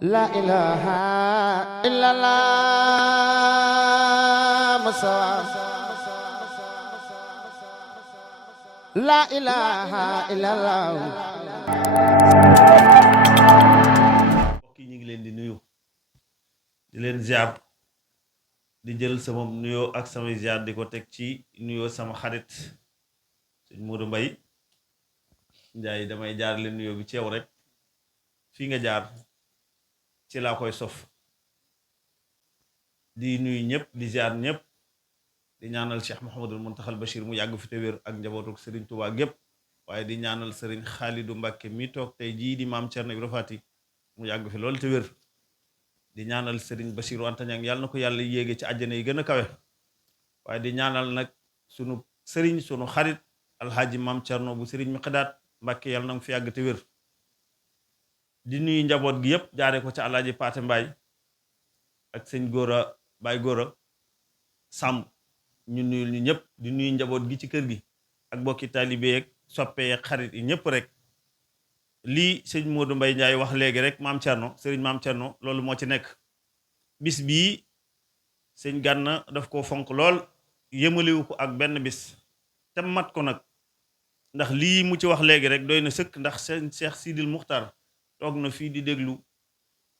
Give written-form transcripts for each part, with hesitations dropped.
La ilaha illallah Mustafa. La ilaha illallah. mbokk yi ñu ngi leen di nuyu di leen ziar di jël sama nuyoo ak samay ziar di ko teg ci nuyoo sama xarit sëñ Modou Mbaye Ndiaye. damay jaar leen nuyoo bi ci yow rek fii nga jaar ci laa koy sof di nuyu ñëpp di ziar ñëpp di ñaanal Cheikh Mouhamadul Muntaxal Bachir mu yàgg fi te wér ak njabootuk Serigne Touba gépp waaye di ñaanal Serigne Khalidou Mbacke mi toog tey jii di maam Thierno Ibra Fati mu yàgg fi loolu te wér. di ñaanal Serigne Bassirou Anta Niang yàlla na ko yàlla yéege ci àjjana yi gën a kawe waaye di ñaanal nag sunu Serigne sunu xarit alxaaji maam Thierno bu Serigne Miqdaat Mbacke yàlla na nga fi yàgg te wér. di nuyu njaboot gi yëpp jaare ko ci alaaji Paate Mbaay ak sëñ Góora Baay Góora Sàmb ñu nuyu ñu ñëpp di nuyu njaboot gi ci kër gi ak bokki taalibe yeeg soppe yeeg xarit yi ñëpp rek. lii sëñ Modou Mbaye Ndiaye wax léegi rek maam Thierno Serigne maam Thierno loolu moo ci nekk. bis bii sëñ Gànna daf ko fonk lool yëmaliwu ko ak benn bis te mat ko nag ndax lii mu ci wax léegi rek doy na sëkk ndax sëñ Cheikh Sidil Muxtar toog na fii di déglu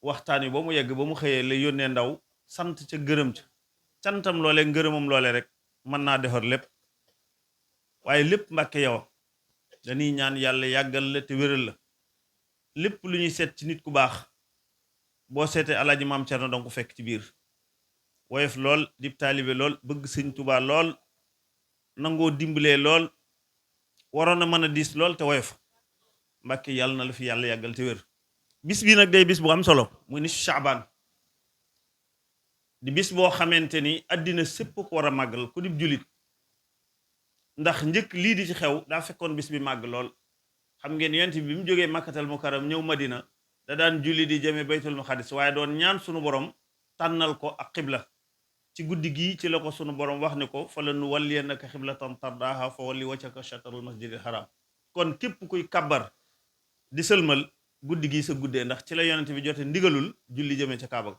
waxtaan wi ba mu yegg ba mu xëyee la yónnee ndaw sant ca gërëm ca cantam loole ngërëmam loole rek mën naa defar lépp waaye lépp Mbàkke yow dañuy ñaan yàlla yàggal la te wéral la. lépp lu ñuy seet ci nit ku baax boo seetee alaaji maam Thierno danga ko fekk ci biir woyof lool dib taalibe lool bëgg sëñ Tuubaa lool nangoo dimbalee lool waroon a mën a diis lool te woyof. Mbàkke yàlla na la fi yàlla yàggal te wér. bis bii nag day bis bu am solo muy nisfu Shaabaan di bis boo xamante ni àddina sépp ko war a màggal ku dib julit ndax njëkk lii di ci xew daa fekkoon bis bi màgg lool. xam ngeen yonent bi mu jógee Makkatal Mukarram ñëw Madina da daan julli di jëme Baytul Maqdis waaye doon ñaan sunu borom tànnal ko ak xibla. ci guddi gii ci la ko sunu borom wax ne ko fa la nu walliyannaka xiblatan tardaaha fa walli wajhaka shatrul masjidil haram. kon képp kuy kabbar di sëlmal guddi gii sa guddee ndax ci la yonent bi jote ndigalul julli jëme ca Kaaba.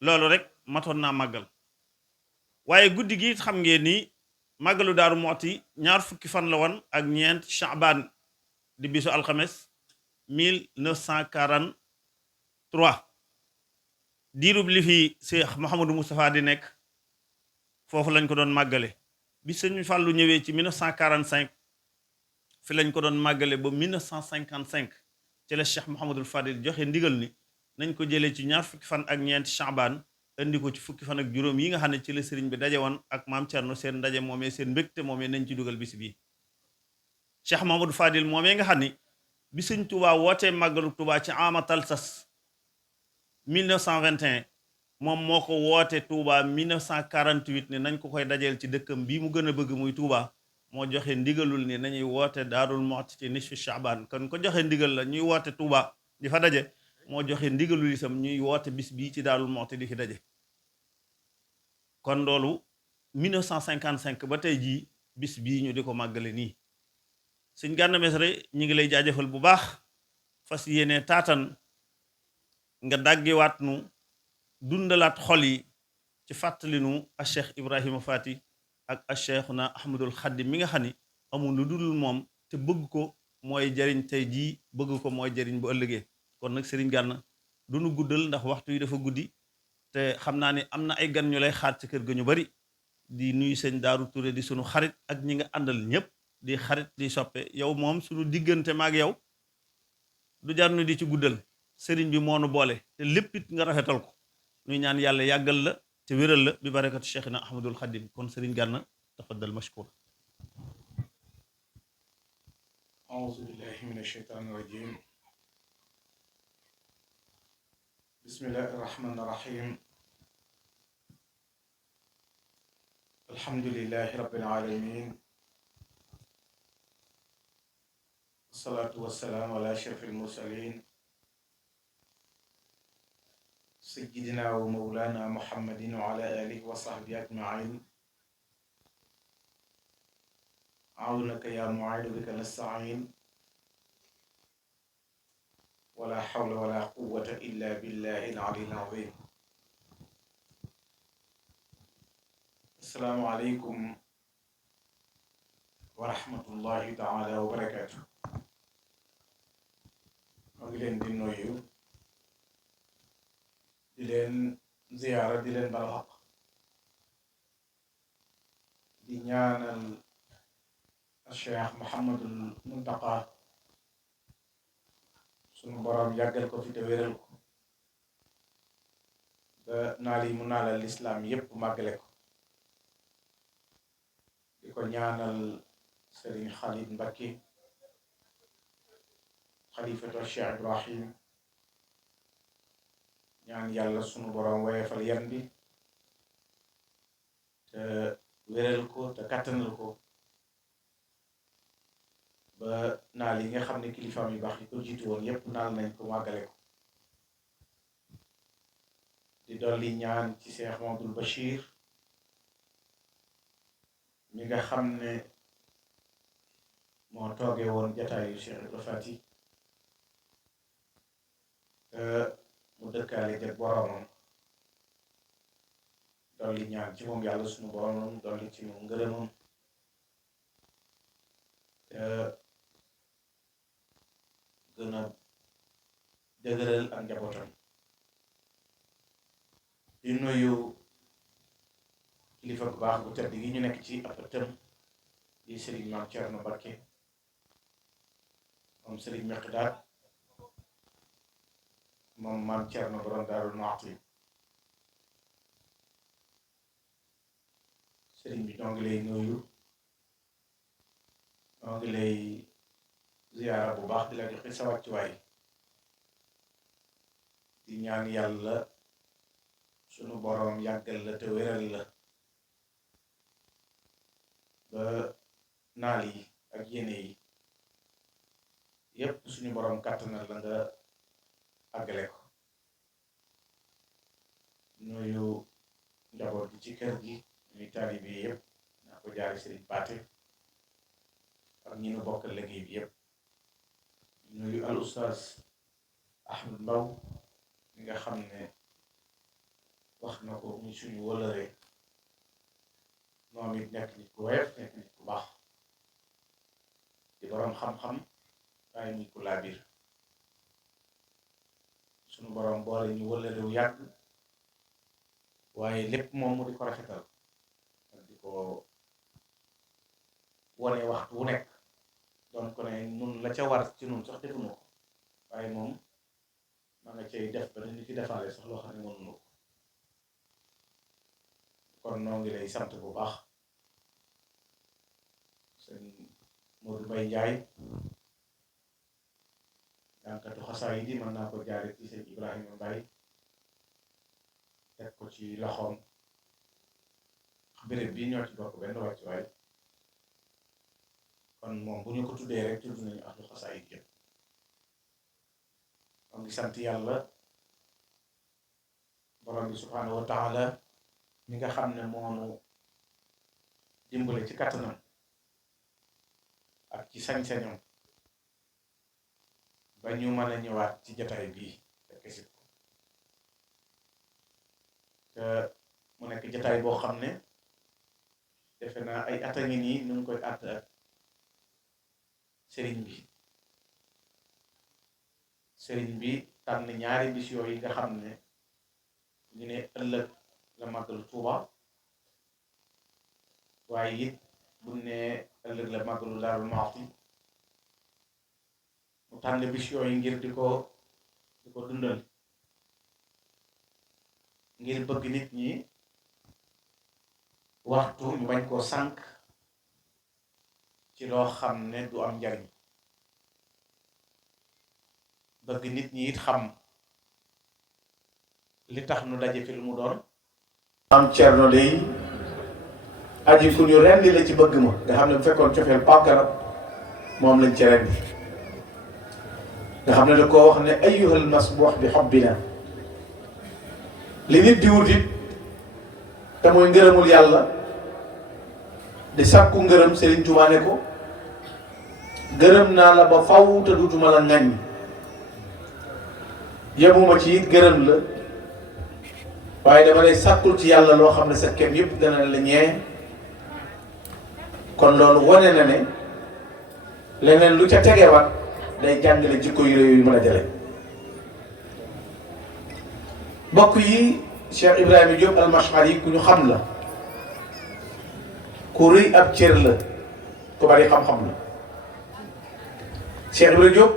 loolu rek matoon naa màggal waaye guddi gi xam ngeen ni màggalu Daaru Muxti ñaar fukki fan la woon ak ñeent Shaabaan di bisu alxames 1943 diirub li fi Cheikh Mouhamadou Moustapha di nekk foofu lañ ko doon màggale. bi sëñ Fàllu ñëwee ci 1945 fi lañ ko doon màggale ba 1955 ci la Cheikh Mouhamadul Fadil joxe ndigal ni nañ ko jëlee ci ñaar fukki fan ak ñeent Shaabaan indi ko ci fukki fan ak juróom yi nga xam ne ci la sëriñ bi daje woon ak maam Thierno seen ndaje moomee seen mbégte moomee nañ ci dugal bis bii. Cheikh Mamadou Fadil moomee nga xam ni bi sëñ Touba wootee màggalu Touba ci amatal sas 1921 moom moo ko woote Touba 1948 ne nañ ko koy dajeel ci dëkkam bii mu gën a bëgg muy Touba moo joxe ndigalul ni nañuy woote Daarul Muxti ci nisfu Shaabaan kon ko joxe ndigal la ñuy woote Touba di fa daje moo joxe ndigalul itam ñuy woote bis bii ci Daarul Muxti di fi daje. kon loolu 1955 ba tey jii bis bii ñu di ko màggale nii. sëñ Gana Messere ñi ngi lay jaajëfal bu baax fas yéene taatan nga dàggewaat nu dundalaat xol yi ci fàttalinu a Cheikh Ibrahima Fati ak a Cheikhuna Ahmadul Xadim mi nga xam ni amul lu dul moom te bëgg ko mooy jariñ tey jii bëgg ko mooy jariñ bu ëllëgee. kon nag sëriñ Gana du nu guddal ndax waxtu yi dafa guddi te xam naa ni am na ay gan ñu lay xaar ci kër ga ñu bari di nuyu sëñ Daaru Touré di sunu xarit ak ñi nga àndal ñëpp di xarit di soppe yow moom suñu diggante maag yow du jar nu di ci guddal sëriñ bi moo nu boole te lépp it nga rafetal ko nuy ñaan yàlla yàggal la te wéral la bi barakatu Cheikhina Ahmadul Xadim. kon sëriñ Gana tafaddal mashkur. auzu billahi min asheytaani rajim bismillahi rahmani rahim alhamdulillahi rabbil alamin wasalaatu wasalaamu ala ashrafil mursalin sayyidina wa mawlana muhammadin wa ala alihi wa sahbihi ajmain awnaka ya mu'in bika nasta'in wala hawla wala quwwata quwwata illa billahi al-ali al-azim. Assalaamu aleykum wa rahmatullahi taala wa barakaatu. maa ngi leen di nuyu, di leen ziyaara, di leen bal xaq, di ñaanal Cheikh Mouhamadul Muntaqa sunu boroom yàggal ko fi te wéral ko ba naal yi mu naalal lislaam yépp màggale ko. di ko ñaanal Sëriñ Xaalid Mbàkke xalifatu Cheikh Ibrahim, ñaan yàlla sunu boroom woyefal yan bi te wéral ko te kàttanal ko ba naal yi nga xam ne kilifaam yu baax yi ko jiitu woon yépp naal nañ ko màggale ko. di dolli ñaan ci Cheikh Mamadul Bachir mi nga xam ne moo tooge woon jataayu Cheikh Ibra Fati mu dëkkaale jag boroomam, dolli ñaan ci moom yàlla sunu boroomam dolli ci moom ngërëmam te gën a dëgëral ak njabootam. di nuyu kilifa bu baax bu tedd gi ñu nekk ci ab ëttam di Serigne Maam Thierno Mbacké moom Serigne Miqdaad moom Maam Thierno borom Daarul Muxti. Serigne bi ñoo ngi lay nuyu, ñoo ngi lay ziyaara bu baax di la joxe sa wàccuwaay, di ñaan yàlla sunu boroom yàggal la te wéral la ba naal yi ak yéene yi yépp suñu boroom kàttanal la nga àggale ko. nuyu njaboot gi ci kër gi, ñuy taalibe bi yépp, naa ko jaari Sëriñ Paate ak ñi nu bokkal liggéey bi yépp. nuyu al ustaas Ahmed Mbaw mi nga xam ne wax na ko muy suñu wëlëree, moom it nekk nit ku woyof, nekk nit ku baax, di boroom xam-xam waaye nit ku laabiir. suñu boroom boole ñu wëlëreewu yàgg, waaye lépp moom mu di ko rafetal ak di ko wone waxtu wu nekk, doon ko ne nun la ca war ci nun sax defuñu ko, waaye moom ma nga cay def ba ni ci defaale sax loo xam ne mënuñu ko. kon noo ngi lay sant bu baax. sëñ Modou Mbaye Ndiaye jànkatu xasaa yi di mën naa ko jaare ci sëñ Ibrahima Mbaye teg ko ci loxoom, béréb bi ñoo ci bokk benn wàccuwaay, kon moom bu ñu ko tuddee rek tudd nañu ahlu xasaa yi yëpp. moo ngi sant yàlla borom bi subhaanahu wa taala mi nga xam ne moonu dimbale ci kattanam ak ci sañ-sañam ba ñu mën a ñëwaat ci jataay bii fekk si ko te mu nekk jataay boo xam ne defe naa ay at a ngi nii nu ngi koy àtt ak sëriñ bi tànn ñaari bis yooyu nga xam ne ñu ne ëllëg la màggalu Tuuba, waaye it bu ne ëllëg la màggalu Daarul Muxti, mu tànn bis yooyu ngir di ko dundal, ngir bëgg nit ñi waxtu ñu bañ koo sànk ci loo xam ne du am njariñ, bëgg nit ñi it xam li tax nu daje fi lu mu doon. am Cerno day aji fu ñu rendi la ci bëgg ma, nga xam ne bu fekkoon cofeel pàkkaram moom lañ ci rendi, nga xam ne da koo wax ne ayyuhal masbuux bi xobbina, li nit di wut it te mooy ngërëmul yàlla, di sàkku ngërëm. Sëriñ Tuubaa ne ko gërëm naa la ba faw te dutuma la ŋañ, yemuma ci it gërëm la waaye dama lay sàkkul ci yàlla loo xam ne sa kem yëpp dana la ñee kon loolu wane na ne leneen lu ca tegewaat day jàngale jikko yu réew yu mën a jële mbokk yi Cheikh Ibrahima Diop al-Mash'ari ku ñu xam la ku rëy ab cër la ku bari xam-xam la Cheikh Ibrahima Diop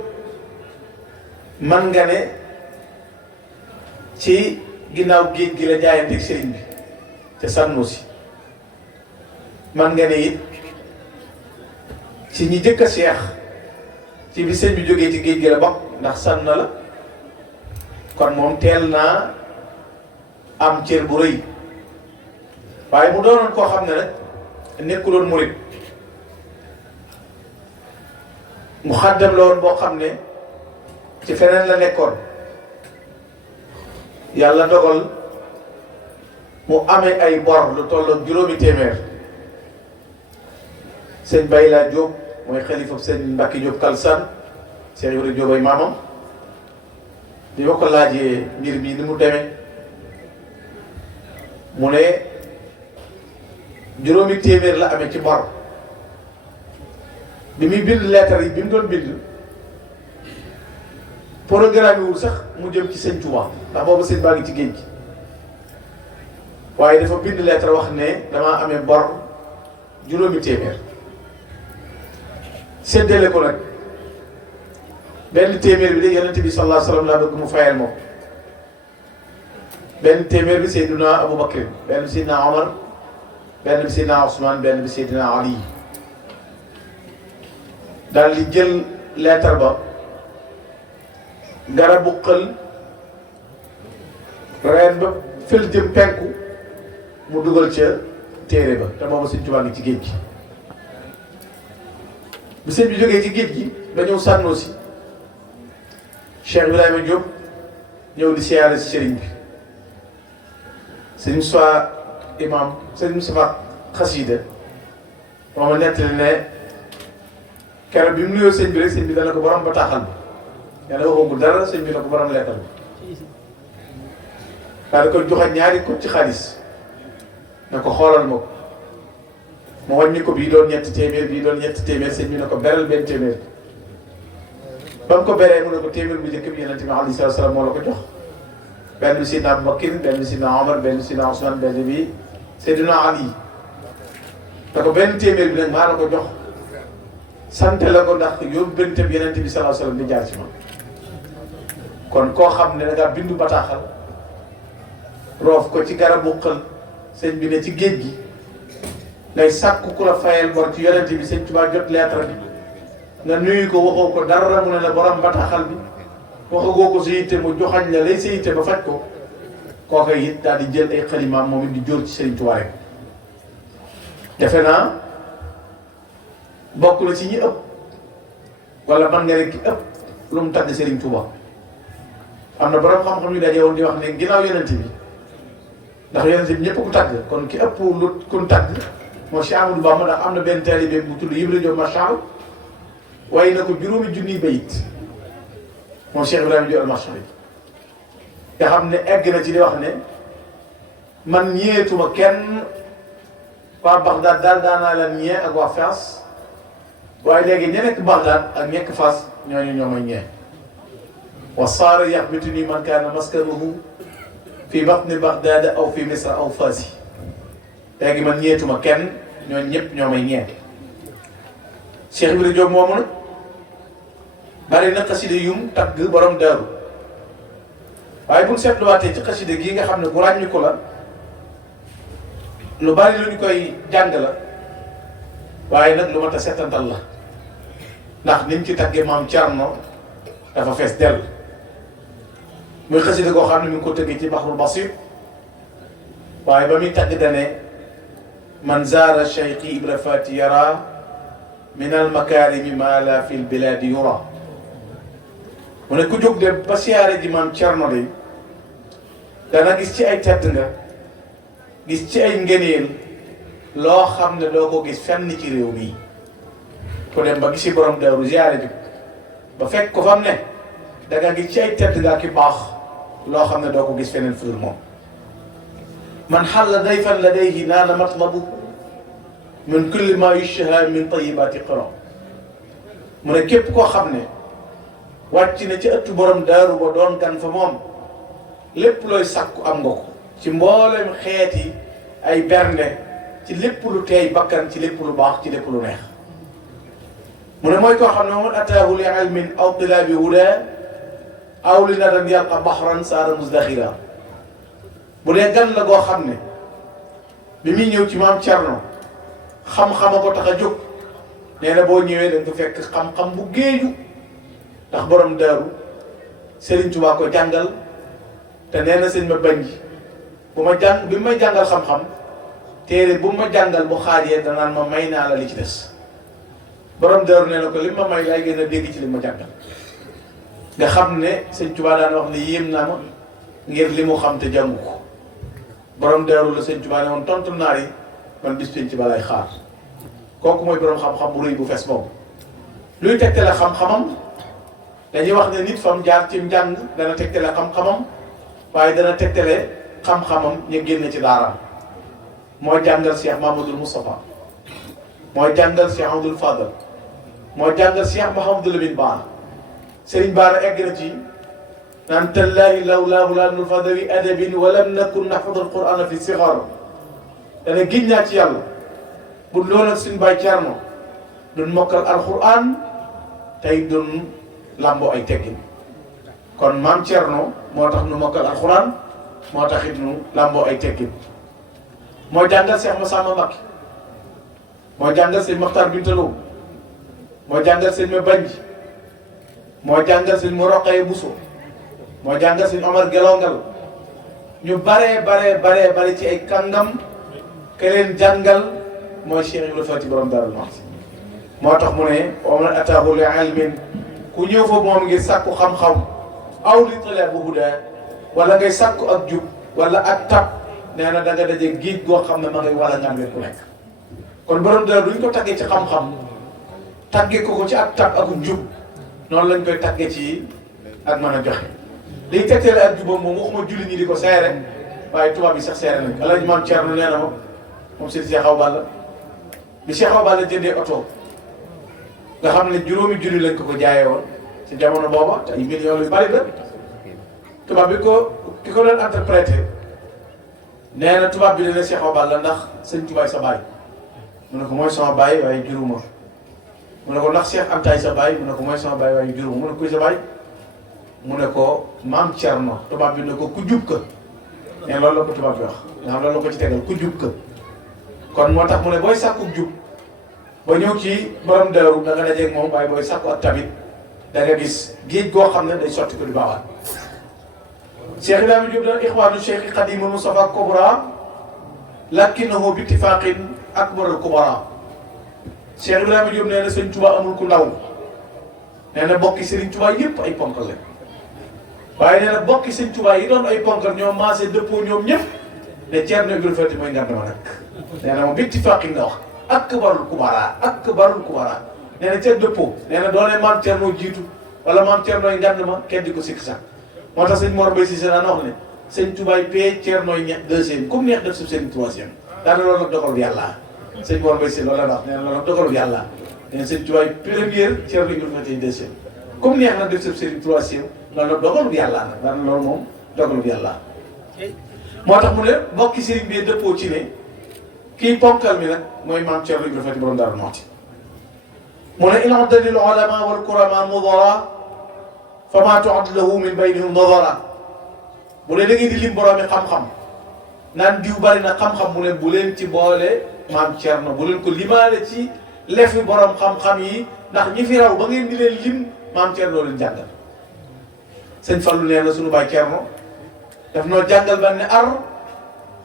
man nga ne ci ginnaaw géej gi la jaayanteeg sëriñ bi te Sànnusi man nga ne it ci ñi jëkk a seex ci bi sëñ bi jógee ci géej gi la bokk ndax sànn na la kon moom teel naa am cër bu rëy waaye mu doonoon koo xam ne nag nekkuloon murit mu xàddam la woon boo xam ne ci feneen la nekkoon yàlla dogal mu amee ay bor lu tollook juróomi téeméer sëñ Bayla Diop mooy xalifa sëñ Mbacke Diop Kalsane Cheikh Ibrahima Diop ay maamam bi ma ko laajee mbir mi ni mu demee mu ne juróomi téeméer la amee ci bor bi muy bind lettre yi bi mu doon bind programme wul sax mu jëm ci sëñ Touba ndax boobu sëñ baa ngi ci géej gi waaye dafa bind lettre wax ne damaa amee bor juróomi téeméer séddale ko nag benn téeméer bi de yonent bi sallallahu alayhi wa sallam laa bëgg mu fayal moom benn téeméer bi Seydina Abu Bakr benn bi Seydina Omar benn bi Seydina Ousmane benn bi Seydina Ali daal di jël lettre ba garabu xël reen ba fël jëm penku mu dugal ca téere ba te boobu Sëñ Tuubaa ngi ci géej gi bi sëñ bi jógee ci géej gi ba ñëw Sànnusi Cheikh Ibrahima Diop ñëw di siyaare si sëriñ bi sëriñ Moussa imam sëriñ Moussa xasida moom a nettali ne keroog bi mu nuyoo sëñ bi rek sëñ bi dana ko borom bataaxal bi yàlla waxoogul dara sëñ bi na ko borom leetal bi daal di ko joxe ñaari ko ci xaalis na ko xoolal ma ko mu wàññi ko bii doon ñetti téeméer bii doon ñetti téeméer sëñ bi na ko beral benn téeméer ba mu ko beree mu ne ko téeméer bu njëkk bi yonent bi alayhi salaatu salaam moo la ko jox benn bi Seydina Abu Bakr benn bi Seydina Omar benn bi Seydina Ousmane benn bi Seydina Ali da ko benn téeméer bi nag maa la ko jox sant la ko ndax yóbbante bi yonent bi sallallahu alayhi wasallam di jaar ci man kon koo xam ne da ngaa bindu bataaxal roof ko ci garabu xël sëñ bi ne ci géej gi lay sàkku ku la fayal bor ci yonent bi sëñ Tuubaa jot lettre bi nga nuyu ko waxoo ko dara mu ne la borom bataaxal bi waxagoo ko sa yitte mu joxañ la lay sa yitte ba faj ko kooka it daal di jël ay xalimaam moom it di jóor ci sëñ Tuubaa rek defe naa bokk la ci ñi ëpp wala man nga rek ki ëpp lu mu tagg Serigne Touba am na borom xam-xam yu daje woon di wax ne ginnaaw yonent bi ndax yonent bi ñëpp ku tagg kon ki ëpp lu kun tagg moo Cheikh Amadou Bamba ndax am na benn taalibe bu tudd Ibra Diop Machal waaye na ko juróomi junniy bayit moom Cheikh Ibrahima Diop al-Mash'ari nga xam ne egg na ci di wax ne man ñeetuma kenn waa Bagdad daal daanaa leen ñee ak waa Fass waaye léegi ña nekk Bagdad ak ñekk Fass ñooñu ñoo may ñee wa saara yaxbituni man kaana maskanuhu fi batni Bagdad aw fi Misra aw Faasi léegi man ñeetuma kenn ñooñu ñëpp ñoo may ñee Cheikh Ibrahima Diop moomu nag bari na xaside yum tagg borom daaru waaye bu ñu seetluwaatee ci xaside gii nga xam ne bu ràññi ko la lu bari lu ñu koy jàng la waaye nag lu mat a setantal la ndax ni mu ci taggee maam Thierno dafa fees dell muy xasida koo xam ne mi ngi ko tëggee ci Bahrul Basir waaye ba muy tagg dane man zaara Cheikhi Ibra Fati yara min al makarimi ma la fi l biladi yura mu ne ku jóg dem ba siyaare ji maam Thierno de dana gis ci ay tedd nga gis ci ay ngëneel loo xam ne doo ko gis fenn ci réew mi ku dem ba gisi borom daaru ziyaare bi ba fekk ko fam ne da nga gis ci ay tedd nga ki baax loo xam ne doo ko gis feneen fudul moom. man xalla dayfan ladayhi naana matlabu min kulli ma yushtaha min tayibaati qira. mu ne képp koo xam ne wàcc na ci ëttu borom daaru ba doon gan fa moom lépp looy sàkku am nga ko ci mboolem xeeti ay bernde ci lépp lu teey bakkan ci lépp lu baax ci lépp lu neex. mu ne mooy koo xam ne man ataahu li ilmin aw tilaabi huda aw li nadan yalqa bahran saara musdaxira. bu dee gan la goo xam ne bi muy ñëw ci maam Cerno xam-xama ko tax a jóg nee na boo ñëwee da nga ko fekk xam-xam bu géeju ndax borom daaru Serigne Touba ko jàngal te nee na sëñ ma bañ ji bu ma jàng bi may jàngal xam-xam téere bu ma jàngal bu xaajee danaan ma may naa la li ci des borom daaru nee na ko li ma may laay gën a dégg ci li ma jàngal. nga xam ne sëñ Touba daan wax ne yéem naa ma ngir li mu xam te jàngu ko borom daaru la sëñ Touba ne woon tontu naar yi man bis ci ba lay xaar. kooku mooy borom xam-xam bu rëy bu fees boobu luy tegtale xam-xamam dañuy wax ne nit fam jaar ci njàng dana tegtale xam-xamam waaye dana tegtale xam-xamam ñu génn ci daaraam. moo jàngal Cheikh Mahamadoul Moustapha moo jàngal Cheikh Abdoul Fadal moo jàngal Cheikh Mouhamadou Lamine Bara. Serigne Bara egg na ci naan tallaahi lawlaahu la nulfada bi adabin walam nakun nahfadu alqurana fi sigar. dana giñ naa ci yàlla bu loolu ak suñu baay Cerno duñ mokkal alquran tey duñ làmboo ay teggin kon maam Cerno moo tax nu mokkal alquran moo tax it nu làmboo ay teggin. moo jàngal Cheikh Massamba Mbacké moo jàngal sëñ Maxtar Bintaloo moo jàngal sëñ ma Banji moo jàngal sëñ ma Roqaye Bousso moo jàngal sëñ Omar Gelongal ñu bare ci ay kàngam ke leen jàngal mooy Cheikh Ibrahima Fati borom Darou Mouhty. moo tax mu ne wa man ataahu li ilmin ku ñëw fa moom ngir sàkku xam-xam aw li talaabu huda wala ngay sàkku ak jub wala ak tab nee na da nga daje géej goo xam ne ma ngay wala ngaan ku nekk. kon borom Darou duñ ko taggee ci xam-xam taggee ko ci ak tab ak jub noonu lañ koy taggee ci ak mën a joxe. liy tegtale ak jubam moom waxuma julli ñi di ko seere waaye tubaab yi sax seere nañ ko. Alaaji Maam Cerno nee na ma moom si Cheikh Awa Balla bi Cheikh Awa Balla jëndee oto nga xam ne juróomi junni lañ ko jaayee woon ci jamono booba te ay millions yu bari la tubaab bi ki ko doon interprété nee na tubaab bi dana Cheikh Awa Balla ndax sëñ Tubaay sa baay mu ne ko mooy sama baay waaye juruma mu ne ko ndax Cheikh Antaay sa baay mu ne ko mooy sama baay waaye juruma mu ne ko kuy sa baay mu ne ko Maam Cerno tubaab bi ne ko ku jub ka mais loolu la ko tubaab bi wax nga xam loolu la ko ci tegal ku jub ka kon moo tax mu ne booy sàkku jub ba ñëw ci borom Daaru da nga dajeeg moom waaye booy sàkku ak tamit da nga gis géej goo xam ne day sotti ko di baawaan. Cheikh Ibrahima Diop dana ixwaanu Cheikh Xadimul Mustafa Kubra lakinnahu bi ittifaqin akbarul kubara. Cheikh Ibrahima Diop nee na Sëñ Tuubaa amul ku ndaw nee na bokki Sëriñ Tuubaa yëpp ay ponkal lañ waaye nee na bokki Sëñ Tuubaa yi doon ay ponkal ñoom maasee dëppoo ñoom ñëpp ne Ceerno Ibrahima Fati mooy ngandama nag. nee na moom bi ittifaqin nga wax akbarul kubara nee na ca dëppoo nee na doone maam Cerno jiitu wala maam Cernoy ngandama kenn di ko sikk sax moo tax sëñ Mor Mbaye Cissé daan wax ne sëñ Tuubaa pee Cernoy deuxième comme neex def suuf seen troisième daana loolu nag dogalu yàlla sëñ Mor Mbaye Cissé loolu la wax nee na loolu nag dogalu yàlla nee na sëñ Tuubaa première Cerno Ibrahima Fati deuxième comme neex nag def suuf seen troisième loolu nag dogalu yàlla nag daana loolu moom dogalu yàlla moo tax mu ne bokki sëriñ bi dëppoo ci ne kii ponkal mi nag mooy maam Cerno Ibrahima Fati borom Darou Mouhty mu ne in adda lil ulama wal kurama mudara fa ma tuad lahu min baynihim nadara bu dee da ngeen di lim boroomi xam-xam naan diw bari na xam-xam mu ne bu leen ci boole maam Cerno bu leen ko limaale ci lefi borom xam-xam yi ndax ñi fi raw ba ngeen di leen lim maam Cerno leen jàngal. sëñ Fallu nee na sunu baay Cerno daf noo jàngal ban ne ar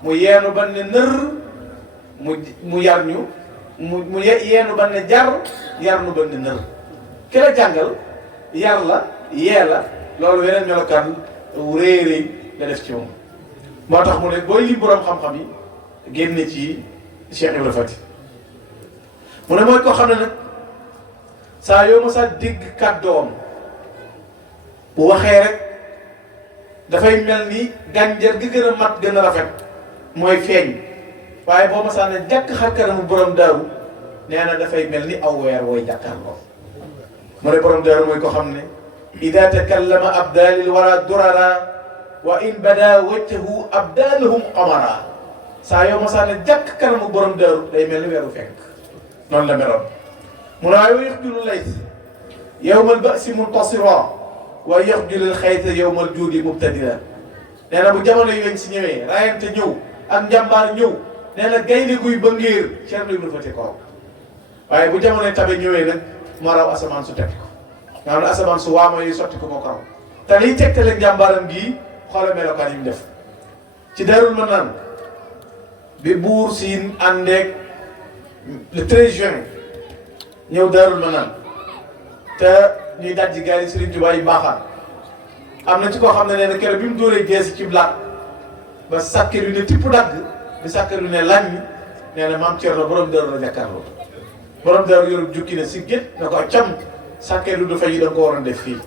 mu yeenu ban ne nër mu yar ñu mu yeenu ban ne jar yar nu ban ne nër ki la jàngal yar la yee la loolu weneen melokaan wu rëy rëy nga def ci moom moo tax mu ne booy lim borom xam-xam yi génne ci Cheikh Ibrahima Fati mu ne mooy koo xam ne nag saa yoo ma sa dégg kàddoom bu waxee rek dafay mel ni gànjar gi gën a mat gën a rafet mooy feeñ waaye boo masaan ne jàkk xar kanamu borom daaru nee na dafay mel ni aw weer wooy jàkkaarloo mu ne borom daaru mooy ko xam ne ida takallama abdalil wara durara wa in bada wajhahu abdalahum qamara saa yoo masaan ne jàkk kanamu borom daaru day mel ni weeru fekk noonu la meloon mu ne waaye wa yaxjulu lays yawmal ba'si muntasira wa yaxjulul xayta yawmal juudi mubtadira nee na bu jamono yooyu si ñëwee raayante ñëw ak njàmbaar ñëw nee na gaynde guy ba ngéer Ceerno Ibra Fati ko waaye bu jamonoy tabe ñëwee nag moo raw asamaan su tekki ko nga xam ne asamaan su waamo yi sotti ko moo ko raw te liy tegtale njàmbaaram gii xoolal melokaan yi mu def ci Daarul Manaan bi buur siin àndeeg le 13 juin ñëw Daarul Manaan te ñuy dajji gars yi Sëriñ Tuubaa yi baaxaan am na ci koo xam ne nee na keroog bi mu dóoree geesi ci blaat ba sàkke lu ne tipp dagg bi sàkke lu ne lañ nee na maam Cerno borom Daaru la jàkkaarloo borom Daaru yorub jukki ne si gét na ko cam sàkke lu dafa yi da nga ko waroon def fii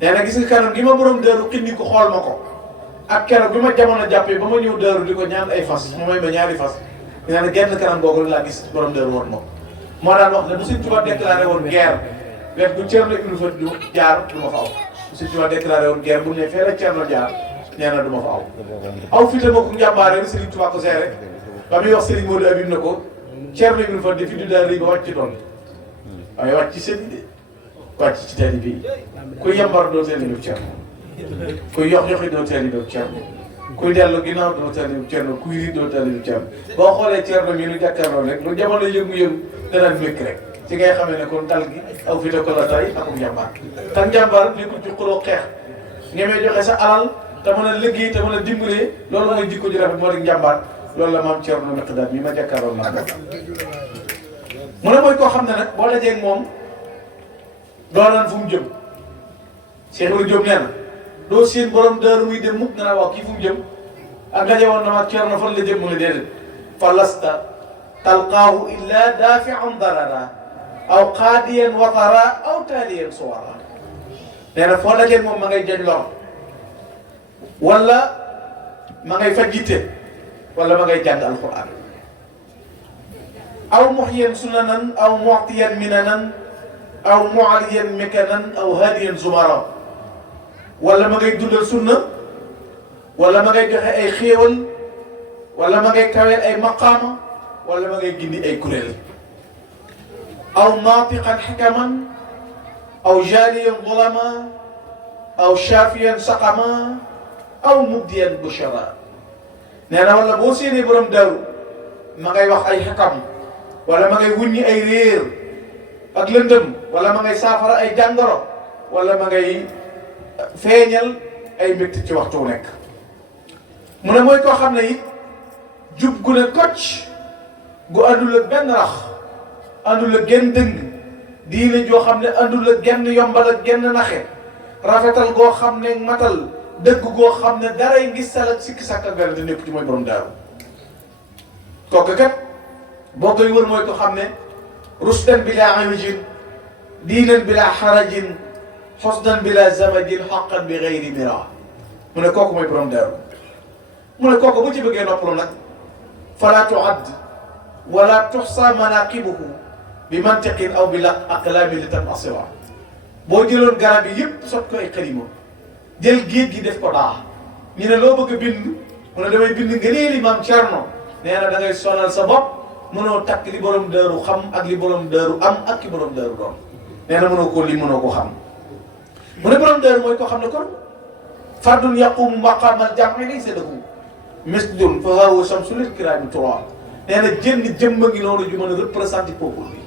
nee na gis nga kanam gi ma borom Daaru xindi ko xool ma ko ak keroog bi ma jamono jàppee ba ma ñëw Daaru di ko ñaan ay fas mu may ma ñaari fas nee na genn kanam googu laa gis borom Daaru woon moom moo daan wax ne bu Sëriñ Tuubaa déclaré woon guerre wet bu Cerno Ibra Fati du jaar du ma fa aw bu Sëriñ Tuubaa déclaré woon guerre bu ne fee la Cerno jaar nee na du ma fa aw fi te bokk njàmbaare Sëriñ Tuubaa ko seere ba muy wax Sëriñ Modou Abib na ko Cerno Ibra Fati fi du daal rii ba wàcc ci doon waaye wàcc ci seen de wàcc ci teel bi kuy yambar doo teel bi Cerno kuy yox yoxi doo teel bi Cerno kuy dellu ginnaaw doo teel bi Cerno kuy rii doo teel bi Cerno boo xoolee Cerno mi nu jàkkaarloo rek lu jamono yëngu-yëngu danaan mékk rek ci ngay xamee ne kon dal gi aw fi te ko la tay akum njàmbaar te njàmbaar li ko ci xuloo xeex ñemee joxe sa alal te mën a liggéey te mën a dimbalee loolu mooy jikko ju rafet moo di njàmbaar loolu la maam Cerno Miqdaad mi ma jàkkaaroon naa ko mu ne mooy koo xam ne nag boo dajee ak moom doo naan fu mu jëm Cheikh Ibrahima Diop nee na doo seen borom Daaru muy dem mukk nga naa wax kii fu mu jëm ak daje woon na ma Cerno fan la jëm mu ne déedéet fa lasta talqaahu illa daafi'an darara aw qaadiyan watara aw taaliyan suwara nee na foo dajee moom ma ngay jañ lor wala ma ngay faj yitte wala ma ngay jàng alquran aw muhyiyan sunanan aw mu'tiyan minanan aw mu'aliyan mikanan aw hadiyan zumara wala ma ngay dundal sunna wala ma ngay joxe ay xéewal wala ma ngay kaweel ay maqaama wala ma ngay gindi ay kuréel aw naatiqan xikaman aw jaaliyan zulama aw shaafiyan saqama aw mubdiyan bushara nee na wala boo séenee borom Daaru ma ngay wax ay xikam wala ma ngay wuññi ay réer ak lëndëm wala ma ngay saafara ay jàngoro wala ma ngay feeñal ay mbégte ci waxtu wu nekk mu ne mooy koo xam ne it jub gu ne kocc gu àndul ak benn rax àndul ak genn dëng diine joo xam ne àndul ak genn yombal ak genn naxe rafetal goo xam ne matal dëgg goo xam ne daray ngistal ak sikki sàkk ak werante nekk ci mooy borom Daaru kooku kat boo koy wër mooy ko xam ne rusdan bila awajin diinan bila xarajin xosdan bila zamajin xaqan bi gayri mira mu ne kooku mooy borom Daaru mu ne kooku bu ci bëggee noppalu nag fala tuadd wala tuxsa manaqibuhu bi mantiqin aw bi aqlaami li tam asira boo jëloon garab yi yëpp sot ko ay xalima jël géej gi def ko daa ñu ne loo bëgg a bind mu ne damay bind ngëneeli maam Cerno nee na da ngay sonal sa bopp mënoo takk li borom Daaru xam ak li borom Daaru am ak ki borom Daaru doon nee na mënoo ko li mënoo ko xam mu ne borom Daaru mooy koo xam ne kon fardun yaqumu maqaamal jam'i laysa lahu misdun fa huwa shamsu lil kiraami turaa nee na jënn jëmba ngi noonu ju mën a représenté peuple bi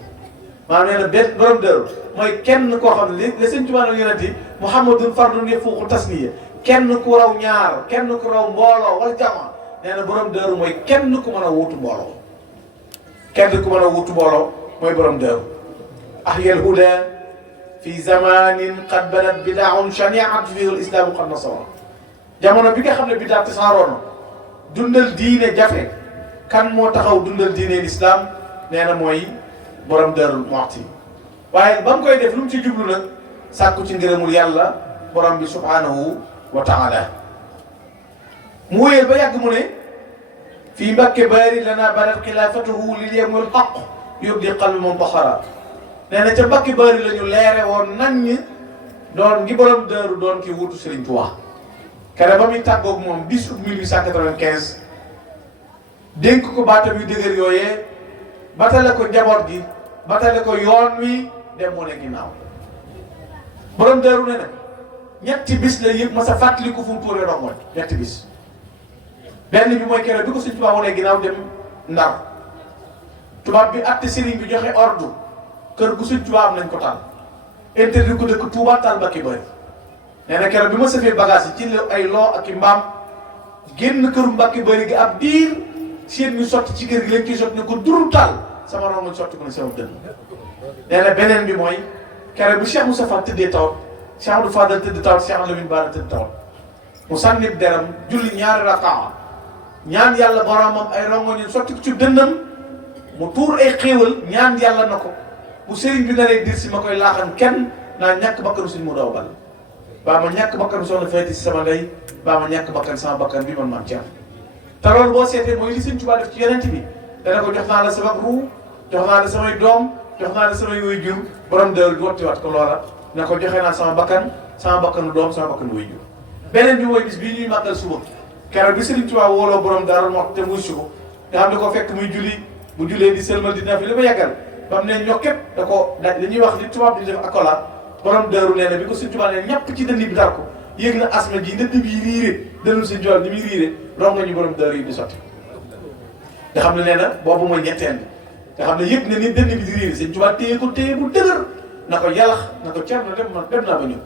maanaam nee na benn borom Daaru mooy kenn koo xam ne li Sëñ Tuubaa yonent yi Muhammadun fardun yafuuqu tasniya kenn ku raw ñaar kenn ku raw mbooloo wala jama nee na borom Daaru mooy kenn ku mën a wuutu mbooloo kenn ku mën a wuutu mbooloo mooy borom Daaru ahyal huda fi zamanin qad badat bidaa'un shani'at fihi al-islaamu qad nasara jamono bi nga xam ne bidaa tasaaroo na dundal diine jafe kan moo taxaw dundal diine l'islam nee na mooy borom Daaru Muxti waaye ba mu koy def lu mu ci jublu nag sàkku ci ngërëmul yàlla borom bi subhanahu wa taala. mu wéyal ba yàgg mu ne fii Mbàkke baari lana barat xilaafatuhu lil yawmil haqq yubdi qalbi muntaxara. nee na ca Mbàkke baari la ñu leere woon nan ñi doon ngi borom Daaru doon ki wutu Serigne Touba. kere ba muy tàggoog moom 10 août 1895 dénk ko baatam yu dëgër yooyee batale ko njaboot gi batale ko yoon wi dem mu ne ginnaaw. borom Daaru ne na ñetti bis la yëpp ma sa fàttaliku fu mu tuuree rongoñ ñetti bis. benn bi mooy kere bi ko Sëñ Tuubaa wane ginnaaw dem Ndar tubaab bi àtte sëriñ bi joxe ordre kër gu Sëñ Tuubaa am nañ ko taal interdit ko dëkk Tuubaa taal Mbàkke Bari. nee na kere bi ma safee bagage yi ci ay loo ak i mbaam génn këru Mbàkke Bari gi ab diir seen ñu sotti ci kër gi lañ ciy sotti ne ko duru taal sama rongoñ sotti ko ne sama dënn. nee na beneen bi mooy kere bu Cheikh Moustapha tëddee tawat Cheikh Abdou Fadal tëdd tawat Cheikh Lamine Bara tëdd tawat mu sànni deram julli ñaari rakaa ñaan yàlla boromam ay rongoñu sotti ko ci dënnam mu tuur ay xéewal ñaan yàlla na ko bu sëriñ bi naree dir si ma koy laaxan kenn naa ñàkk bakkanu suñ mu daw bal baa ma ñàkk bakkan soxna feeti si sama ndey baa ma ñàkk bakkan sama bakkan bi man maam ci am. te loolu boo seetee mooy li Sëñ Tuubaa def ci yonent bi dana ko jox naa la sama ruu jox naa la samay doom jox naa la samay waajur borom Daaru di wattiwaat ko loola na ko joxe naa sama bakkanu doom sama bakkanu waajur. beneen bi mooy bis bii ñuy màggal suba keroog bi Sëriñ Tuubaa wooloo borom Daaru Muxti te muy suko nga xam ne ko fekk muy julli bu jullee di sëlmal di nafi li ba yàggal ba mu ne ñokket da ko da li ñuy wax li tubaab di def accolade borom Daaru nee na bi ko Sëñ Tuubaa ne ñàpp ci dënn bi dar ko yéeg na asma ji ndënd bi riire dënnu Sëñ Tuubaa ni muy riire rongo ñu borom Daaru yi di sotti nga xam ne nee na boobu mooy ñetteel bi nga xam ne yëg na ni dënn bi di riire Sëñ Tuubaa téye ko téye bu dëgër na ko yalax na ko cer na dem naa ba ñëw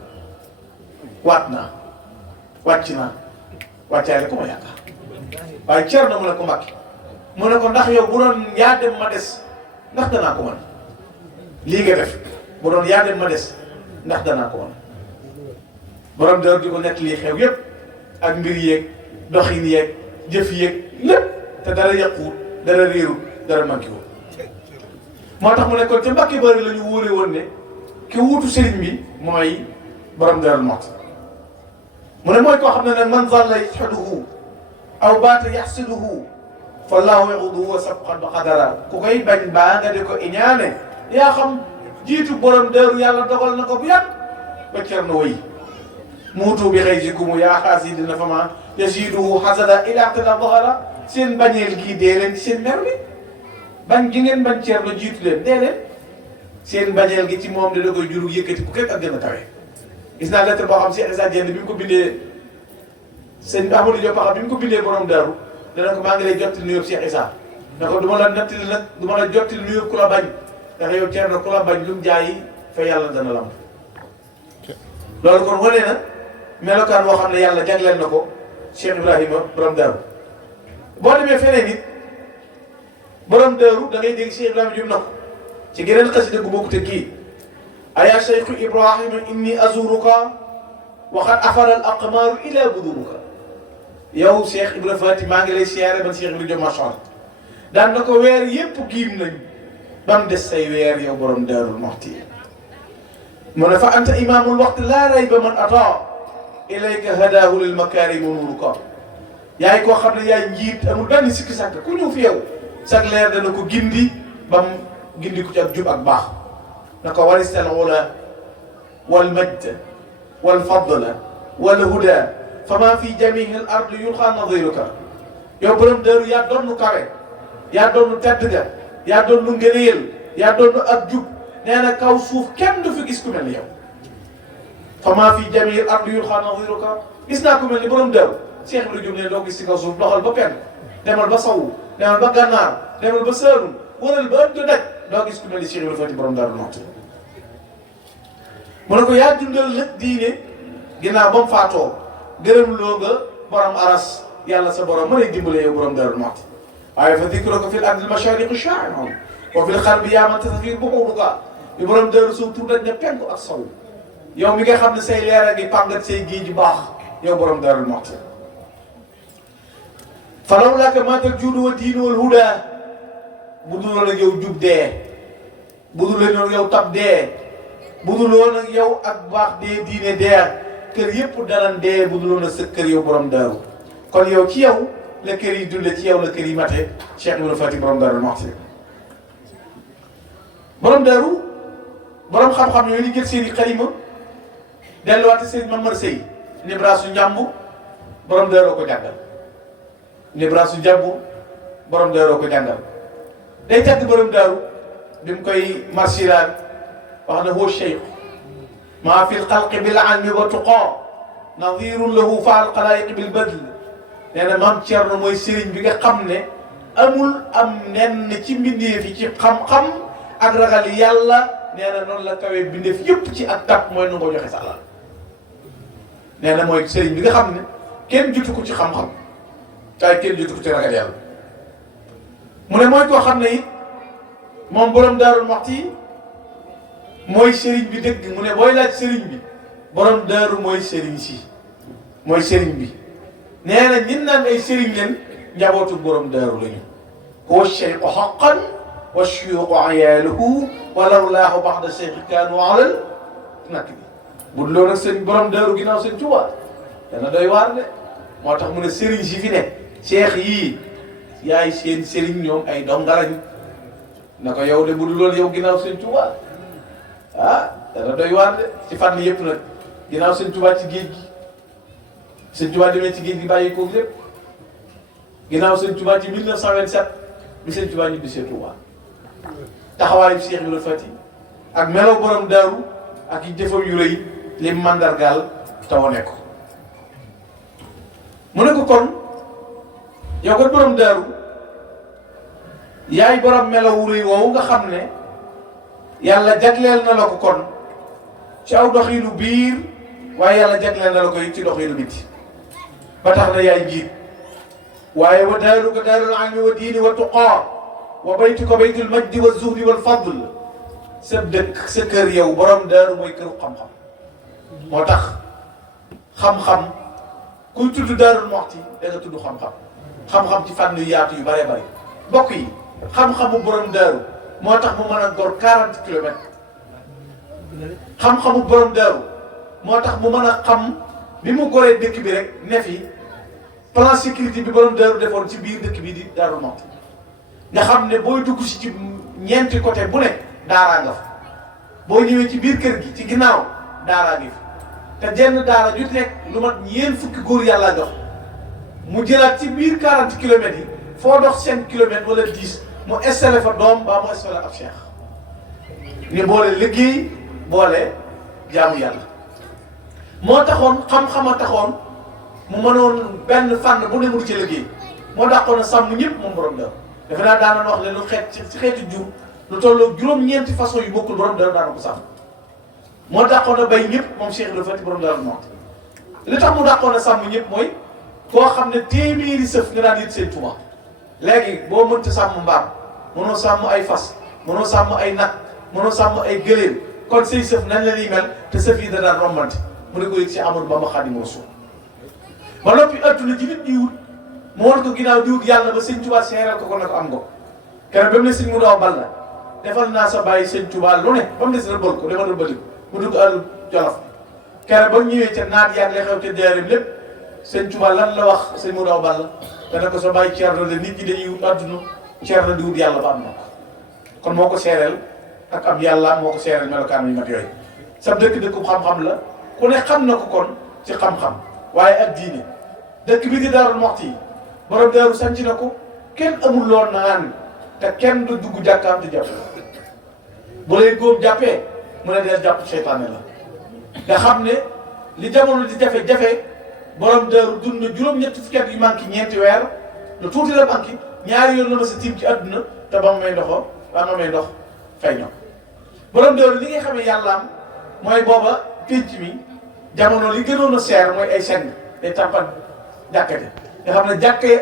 waat naa wàcc naa wàccaay la ko ma yaakaar waaye cer na mu ne ko Mbàkke mu ne ko ndax yow bu doon yaa dem ma des ndax danaa ko mën lii nga def bu doon yaa dem ma des ndax danaa ko mën borom Daaru di ko nekk lii xew yépp ak mbir yeeg doxin yeeg jëf yeeg lépp te dara yàquwut dara réerut dara manqué wut moo tax mu ne kon ca Mbàkke Bari la ñu wóore woon ne ki wuutu sëriñ bi mooy borom Daaru Muxti mu ne mooy koo xam ne nag man zalla yashaduhu aw baata yaxsiduhu fallahu yaquduhu wa sabqan ba qadara ku koy bañ baa nga di ko iñaane yaa xam jiitu borom Daaru yàlla dogal na ko bu yàgg ba cer na way muutu bi xëy sikumu yaa xaasidina fama yasiduhu hasada ila tala dahara seen bañeel gii dee leen ci seen mer bi bañ gi ngeen bañ cer na jiitu leen dee leen seen bañeel gi ci moom da koy juru yëkkati ku képp ak gën a kawe. gis naa lettre boo xam si Issa Diène bi mu ko bindee sëñ Ahmadou Diop xam bi mu ko bindee borom Daaru dana ko maa ngi lay jottali nuyoo Cheikh Issa na ko du ma la nettali nag du ma la jottali nuyoo ku la bañ ndax yow ceer na ku la bañ lu mu jaayi fa yàlla dana lam loolu kon wane na melokaan boo xam ne yàlla jagleel na ko Cheikh Ibrahima borom Daaru boo demee feneen it borom Daaru da ngay dégg Cheikh Ibrahima jum na ko ci geneen xasida gu bokkute kii aya cheikhu Ibrahima inni azuruka waxat afara al aqmaaru ila buduruka yow Cheikh Ibrahima Fati maa ngi lay siyaare man Cheikh Ibrahima Machar daan na ko weer yépp giim nañ ba mu des say weer yow borom Daaru Muxti mu ne fa anta imaamul waxtu laa rayba man ata ilayka hadaahu lil makaarimi nuruka yaay koo xam ne yaay njiit amul benn sikki sàkk ku ñëw fi yow sag leer dana ko gindi ba mu gindi ko ci ak jub ak baax na ko waristal ula wal majd wal fadla wal huda fama fi jamihi al ardi yulqa nadiruka yow borom Daaru yaa doon nu kawe yaa doon nu tedd ga yaa doon nu ngëneel yaa doon nu ak jub nee na kaw suuf kenn du fi gis ku mel ni yow fama fi jamihi al ardi yulqa nadiruka gis naa ku mel ni borom Daaru Cheikh Ibrahima Diop ne doo gis ci kaw suuf doxal ba penn demal ba sawu demal ba gànnaar demal ba saalum wëral ba ëpp daj doo gis ku mel ni Cheikh Ibrahima Fati borom Daaru Muxti mu ne ko yaa dundal nag diine ginnaaw ba mu faatoo gërëm loo nga borom aras yàlla sa borom mën a dimbale yow borom Daaru Muxti waaye fa dikruka fil ardil mashariqi shaa'irun wa fil gharbi yaa man tasafir buhuruka yu borom Daaru suuf tur dañ ne penku ak sow yow mi nga xam ne say leer a ngi pàngat say géej ju baax yow borom Daaru Muxti falaw laka maatal juudu wa diinu wal huda bu dul woon ak yow jub dee bu dul woon ak yow tab dee bu dul woon ak yow ak baax dee diine dee kër yëpp danañ dee bu duloon a sa kër yow borom daaru kon yow ci yow la kër yi dunde ci yow la kër yi mate Cheikh Ibrahima Fati borom daaru Muxti borom daaru borom xam-xam yooyu li jël seen i xalima delluwaate sëriñ Mamar Sey Nibraasu Njàmbu borom daaroo ko jàngal Nibraasu Njàmbu borom daaroo ko jàngal day tagg borom daaru bi mu koy marsiraan wax na huwa cheikh maa fi lxalqi bil almi wa tuqaa nadirun lahu fa al xalaayiq bil badl nee na maam Thierno mooy sëriñ bi nga xam ne amul am nenn ci mbindeef yi ci xam-xam ak ragal yàlla nee na noonu la kawee bindeef yëpp ci ak tab mooy nu ko joxe sa alal nee na mooy sëriñ bi nga xam ne kenn jutu ko ci xam-xam waaye kenn jutu ko ci ragal yàlla mu ne mooy koo xam ne it moom borom Daarul Muxti mooy sëriñ bi dëgg mu ne booy laaj sëriñ bi borom daaru mooy sëriñ si mooy sëriñ bi nee na ñin naan ay sëriñ leen njabootu borom daaru lañu huwa cheikhu xaqan wa shuyuuxu ayaaluhu walaw laahu baxda cheikhi kaanu alal nak bi bu loolu nag sëriñ borom daaru ginnaaw sëriñ Tuubaa dana doy waar de moo tax mu ne sëriñ si fi ne cheikh yii yaay seen sëriñ ñoom ay dongalañ na ko yow de bu dul loolu yow ginnaaw sëriñ Tuubaa ah dana doy waar de ci fànn yëpp nag ginnaaw sëriñ Tuubaa ci géej gi sëriñ Tuubaa demee ci géej gi bàyyi koog lépp ginnaaw sëriñ Tuubaa ci 1927 bi sëriñ Tuubaa ñu bisee Tuubaa taxawaayu Cheikh Ibrahima Fati ak melo borom daaru ak yi jëfam yu rëy li mandargaal tawone ko mu ne ko kon yow kat borom daaru yaay borom melo wu rëy woowu nga xam ne yàlla jagleel na la ko kon ci aw doxiinu biir waaye yàlla jagleel na la ko ci doxiinu biti ba tax na yaay njiit waaye wa daaruka daarul ilmi wa diini wa tuqaa wa baytuka baytul majdi wa zuhdi wal fadl sa dëkk sa kër yow borom daaru mooy këru xam-xam moo tax xam-xam kuy tudd Daarul Muxti da nga tudd xam-xam xam-xam ci fànn yu yaatu yu bëree bëri mbokk yi xam-xamu borom daaru moo tax mu mën a gor 40 kilomètres xam-xamu borom daaru moo tax mu mën a xam bi mu goree dëkk bi rek ne fi plan sécurité bi borom daaru defoon ci biir dëkk bi di Daarul Muxti nga xam ne booy dugg si ci ñeenti côté bu ne daaraa nga fa boo ñëwee ci biir kër gi ci ginnaaw daaraa ngi fa te jenn daara ju nekk lu mat ñeent fukki góor yàlla jox mu jëlaat ci biir 40 kilomètres yi foo dox 5 kilomètres wala 10 mu installé fa doom baa mu installé ab cheikh ni boole liggéey boole jaamu yàlla moo taxoon xam-xam a taxoon mu mënoon benn fànn bu ne mu ci liggéey moo dàqoon a sàmm ñëpp moom borom dara defe naa daanoon wax ne lu xeet ci xeetu jur lu tolloog juróom-ñeenti façon yu bokkul borom dara daana ko sàmm moo dàqoon a bay ñëpp moom Cheikh Ibrahima Fati borom Daaru Muxti li tax mu dàqoon a sàmm ñëpp mooy koo xam ne téeméeri sëf nga daan yit seen Tuubaa léegi boo mënta sàmm mbaam mënoo sàmm ay fas mënoo sàmm ay nag mënoo sàmm ay gëléem kon say sëf nañ la ñuy mel te sëf yi da daan rombante mu ne ko yëg si Amadou Bamba Xaadimu Rasuul ba noppi adduna ji nit ñi wut mu war ko ginnaaw di wut yàlla ba sëñ Tuubaa seeral ko ne ko am nga ko keroog ba mu ne sëñ mu daaw bal la defal naa sa bàyyi sëñ Tuubaa lu ne ba mu des na bël ko dama doon bëli ko mu dugg àllu Jolof keroog ba ñëwee ca naat yaag lay xew ca deerim lépp sëñ Tuubaa lan la wax sëñ mu daaw bal la dana ko sa bàyyi Ceerno de nit ñi dañuy wut adduna Ceerno di wut yàlla ba am na ko kon moo ko seereel ak am yàlla moo ko seereel melokaan yu mat yooyu sa dëkk dëkku xam-xam la ku ne xam na ko kon ci xam-xam waaye ak diine dëkk bi di Daarul Muxti borom daaru sanc na ko kenn amul lool naan te kenn du dugg jàkkaam te jàpp bu lay góob jàppee mu ne dee jàpp seytaane la nga xam ne li jamono di jafe-jafe borom daaru dund na juróom-ñetti fukki at yu manqué ñeenti weer lu tuuti la manqué ñaari yoon la ma sa tiim ci àdduna te ba ma may ndoxo ba ma may ndox fay ñoom borom daaru li nga xamee yàllaam mooy booba pénc mi jamono li gënoon a seer mooy ay seng day tàmpat jàkkate nga xam ne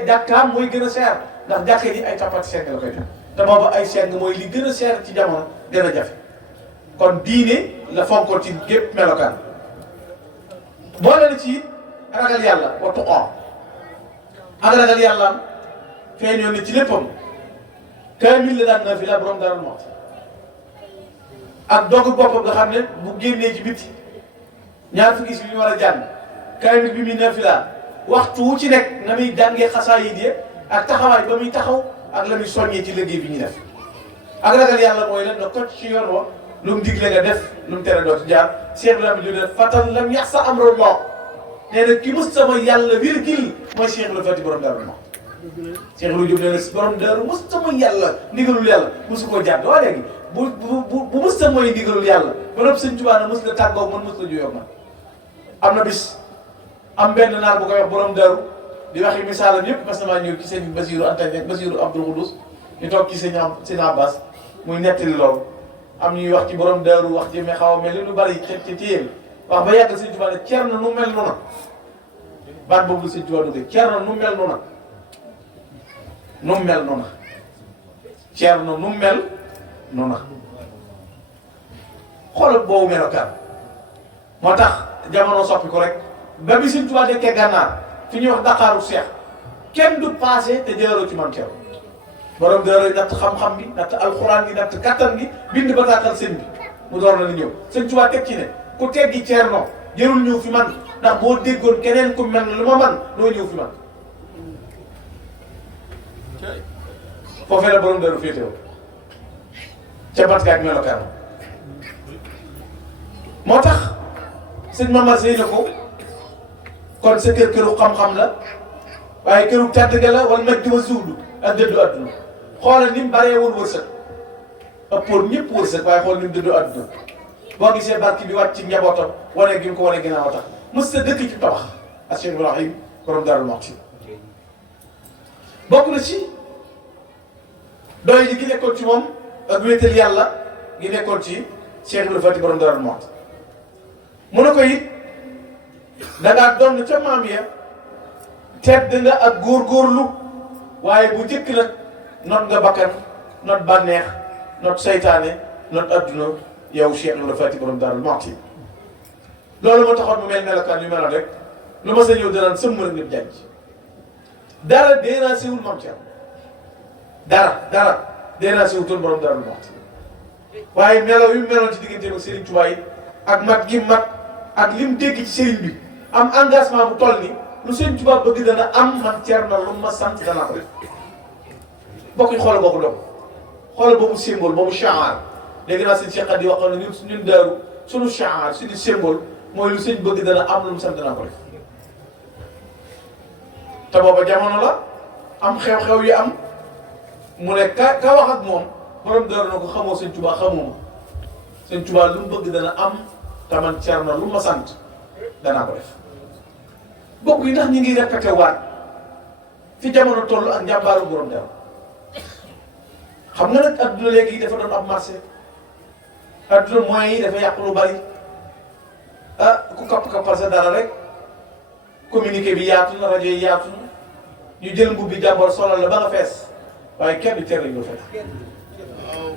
jàkkaam mooy gën a seer ndax jàkka yi ay tàmpati seng la koy def te booba ay seng mooy li gën a seer ci jamono gën a jafe kon diine la fonkoon ci gépp melokaan boole na ci ragal yàlla wa tuqaa ak ragal yàlla feeñoon na ci léppam kaamil la daan na fi la borom Daaru Muxti ak dogu boppam nga xam ne bu génnee ci biti ñaar fukki si bi ñu war a jàng kaamil bi muy nafila waxtu wu ci nekk na muy jàngee xasaayid yi ak taxawaay ba muy taxaw ak la muy soññee ci liggéey bi ñuy def ak ragal yàlla mooy lan nga ko ci yoon wa lu mu digle nga def lu mu tere doo ci jaar Cheikh Ibrahima Diop def fatan lam yax sa amrullah nee na ki mus sama yàlla virgule mooy Cheikh Ibrahima Fati borom Daaru Muxti Cheikh Ibrahima Diop nee na borom Daaru mus sama yàlla ndigalul yàlla musu koo jàdd waa léegi bu mus sa mooy ndigalul yàlla ba noppi sëñ Tuubaa na mus la tàggoog man mus la juyoo man am na bis am benn naar bu koy wax borom Daaru di waxi misaalam yëpp mas na maa ñëw ci sëñ Basiiru Anta ak Basiiru Abdul Xudus ñu toog ci sëñ Abbas muy nettali loolu am ñuy wax ci borom Daaru wax ci mais xaw a mel ni lu bari ci yéen wax ba yàgg sëñ Tuubaa ne Ceerno nu mel noona baat boobu la sëñ Tuubaa duggee Ceerno nu mel noona nu mel noona Ceerno nu mel noona xoolal boobu melokaan moo tax jamono soppi ko rek ba bi sëñ Tuubaa dekkee gànnaar fi ñuy wax Dakaaru Seex kenn du passé te jëloo ci man Ceerno borom Daaru natt xam-xam bi natt alxuraan gi natt kattan gi bind bataaxal sëñ bi mu door na ñëw sëñ Tuubaa teg ci ne ku teggi Ceerno jërul ñëw fi man ndax boo déggoon keneen ku mel lu ma man doo ñëw fi man foofee la borom Daaru féetewoo ca bat gaag melokaan moo tax sëñ Mamar Sey na ko kon sa kër këru xam-xam la waaye këru tedd ga la wala majdi wa zuhdu ak dëddu adduna xoolal ni mu baree woon wërsëg ëppoon ñëpp wërsëg waaye xool ni mu dëddu adduna boo gisee barki bi wàcc ci njabootam wane gi mu ko wane ginnaaw tax mës sa dëkk ci tabax ak Cheikh Ibrahim borom Daaru Muxti bokk na ci doy ji gi nekkoon ci moom ak wéetal yàlla gi nekkoon ci Cheikh Ibrahima Fati borom Daaru Muxti mu ne ko it dangaa doon ca maam ya tedd nga ak góorgóorlu waaye bu njëkk nag not nga bakkan not bànneex not saytaane not adduna yow Cheikh Ibrahima Fati borom Daaru Muxti loolu moo taxoon mu mel melokaan yu meloon rek lu ma sa ñëw danaan sëmm rek nit jànj dara déranger wul maam Thierno dara déranger wul toon borom Daaru Muxti waaye melo yu meloon ci diggante ak Serigne Touba yi ak mat gi mat ak lim dégg ci Serigne bi am engagement bu toll ni lu Serigne Touba bëgg dana am man Thierno lu ma sant danaa ko def bokk ñu xoolal boobu doom xoolal boobu symbole boobu chaar léegi naa sëñ Cheikh Khady waxoon na ñun daaru suñu chaar suñu symbole mooy lu sëñ bëgg dana am lu mu sant danaa ko def te booba jamono la am xew-xew yi am mu ne ka wax ak moom borom daaru na ko xamoo sëñ Touba xamuma sëñ Touba lu mu bëgg dana am te man Thierno lu ma sant danaa ko def bokk yi ndax ñi ngi répété waat fi jamono toll ak njàmbaaru borom daaru xam nga nag adduna léegi dafa doon ab marché adduna moyens yi dafa yàq lu bari ku kappal sa dara rek communiqué bi yaatu na rajo yi yaatu na ñu jël mbub bi jàmboor solal la ba nga fees waaye kenn du tere ñu fekk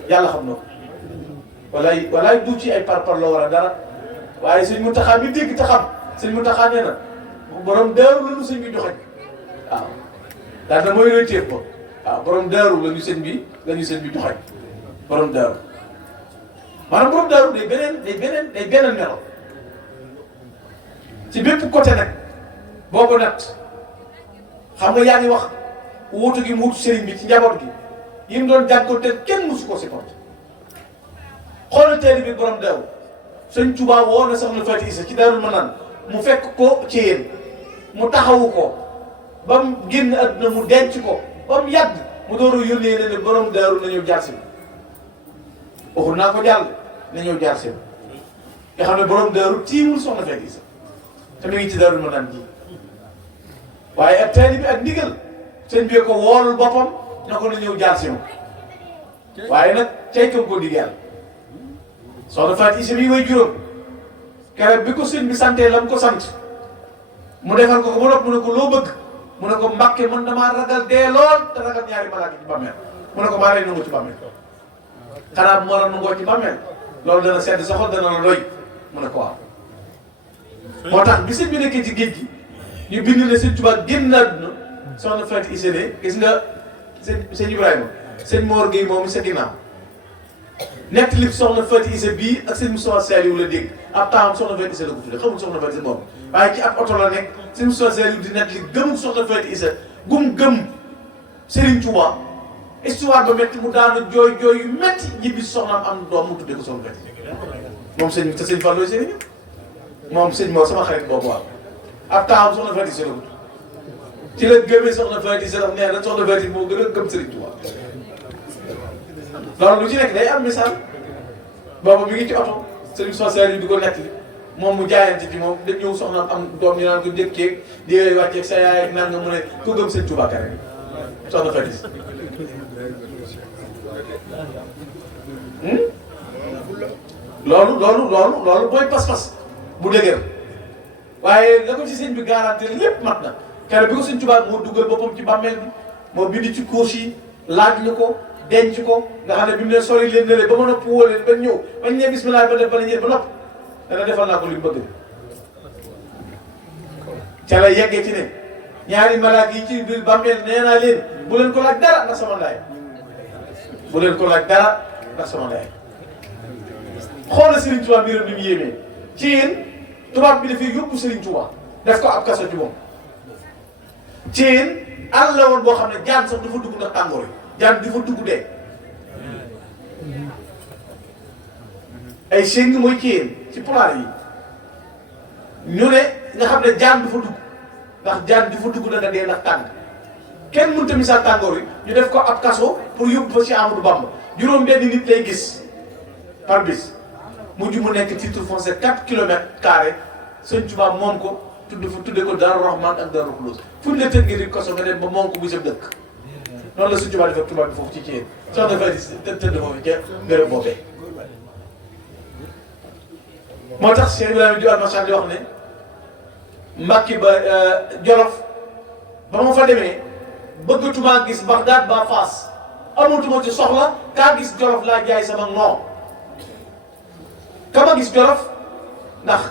yàlla xam na ko walaay du ci ay parpar la war a dara waaye sëñ Muntaxa mi dégg te xam sëñ Muntaxa nee na borom daaru la ñu sëñ bi joxañ waaw daal na mooy looy téef ba waaw borom daaru la ñu sëñ bi joxañ borom daaru maanaam borom daaru day beneen melo ci bépp côté nag boobu nag xam nga yaa ngi wax wuutu gi mu wuutu sëriñ bi ci njaboot gi yi mu doon jànkuwanteel kenn musu ko supporté xoolal teel bi borom daaru sëñ Tuubaa woo na soxna Faati Isa ci Daarul Manaan mu fekk ko ci yéen mu taxawu ko ba mu génn àdduna mu denc ko ba mu yàgg mu door a yónnee ne borom daaru na ñëw jaar si waxul naa ko jàll na ñëw jaar si nga xam ne borom daaru tiimul soxna Faati Isa te mi ngi ci Daarul Manaan ji waaye ak taalibe bi ak ndigal sëñ bi ko woolul boppam na ko na ñëw jaar si ma waaye nag cay kam ko digal soxna Faati Isa mi way juróom keroog bi ko sëñ bi santee la mu ko sant mu defal ko ba noppi mu ne ko loo bëgg mu ne ko Mbàkke man damaa ragal dee lool te ragal ñaari malaaka ci bàmmeel mu ne ko maa lay nangu ci bàmmeel xanaa bu ma la nangoo ci bàmmeel loolu dana sedd sa xol dana la doy mu ne ko waaw moo tax bi sëñ bi nekkee ci géej gi ñu bind ne sëñ Tuubaa génn àdduna soxna Faati Isa ne gis nga sëñ Ibrahima sëñ Mor Gueye moom sa ginnaaw nekk li soxna Faty Issa bii ak sëñ Moustapha Saliou la dégg ab taawam soxna Faty Issa la ko tuddee xamul soxna Faty Issa boobu waaye ci ab oto la nekk sëñ Moustapha Saliou di nekk li gëm soxna Faty Issa gëm Serigne Touba histoire ba métti mu daanu jooy yu métti ñibbi soxnaam am doom mu tuddee ko soxna Faty moom sëñ te sëñ Fallou Serigne moom sëñ moo sama xarit boobu waaw ab taawam soxna Faty Issa la ko ci la gëmee soxna Faty Issa daf nee na soxna Faty moo gën a gëm Serigne Touba loolu lu ci nekk day am misaal boobu mi ngi ci oto Serigne Sow di ko nekk li moom mu jaayante ci moom dañ ñëw soxnaam am doom ñu naan ko njëkkeeg di yooyu wàcceeg sa yaay ak naan nga mu ne ko gëm Serigne Touba kare soxna Faty Issa loolu booy pas-pas bu dëgër waaye la ko ci sëñ bi garanti lépp mat na keroog bi ko sëñ Touba moo dugal boppam ci bàmmeel bi moo bind ci couche yi laaj ñu ko denc ko nga xam ne bi mu ne sori leen ne ba ma nopp woo leen ba ñëw bañ ne bismillah ba def ba ñëw ba nopp dana defal naa ko li mu bëgg ca la yeggee ci ne ñaari malaaka yi ci biir bàmmeel nee naa leen bu leen ko laaj dara ndax sama ndaay bu leen ko laaj dara ndax sama ndaay xoolal Serigne Touba mbiram bi mu yéemee ci yéen tubaab bi dafay yóbbu Serigne Touba def ko ab kaso ci moom ci yéen àll la woon boo xam ne jaan sax dafa dugg ndax tàngoor yi jaan dafa dugg dee ay séng mooy ci yéen ci pulaar yi ñu ne nga xam ne jaan dafa dugg ndax jaan dafa dugg da nga dee ndax tàng kenn mënut a misaal tàngoor yi ñu def ko ab kaso pour yóbbu fa si Amadou Bamba juróom benn nit lay gis par bis mujj mu nekk titre foncier 4 kilomètres carrés Sëñ Tuubaa moom ko tudde ko Daaru Rahman ak Daaru Xuloos fu ñu la tëggee di koso nga dem ba moom ko bu sëb dëkk noonu la Sëñ Tuubaa defee tubaab bi foofu ci Thiène soxna Faty tëdd foofu ca béréb boobee moo tax Cheikh Ibrahima Diouf Almachar di wax ne Mbàkke ba Jolof ba ma fa demee bëggatuma gis Bagdad ba Faas amatuma ci soxla kaa gis Jolof laa jaay sama noor kama gis Jolof ndax